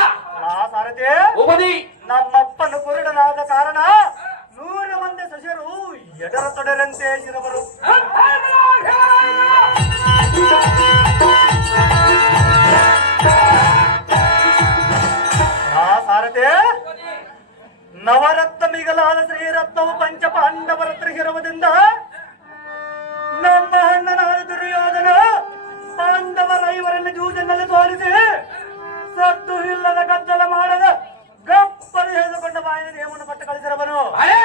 ನವರತ್ನ ಮಿಗಲಾದ ಶ್ರೀರತ್ನವು ಪಂಚ ಪಾಂಡವರ ಹಿರವದಿಂದ ನಮ್ಮ ಅಣ್ಣನಾದ ದುರ್ಯೋಧನ ಪಾಂಡವರ ಐವರನ್ನು ಜೂಜಿನಲ್ಲಿ ಸೋಲಿಸಿ ಸತ್ತು ಇಲ್ಲದ ಗದ್ದಲ ಮಾಡದ ಗಪ್ಪಲು ಹೇಳಿದುಕೊಂಡ ಬಾಯಿನ ದೇವನ ಪಟ್ಟು ಕಳಿಸಿರವನು. ಅರೆ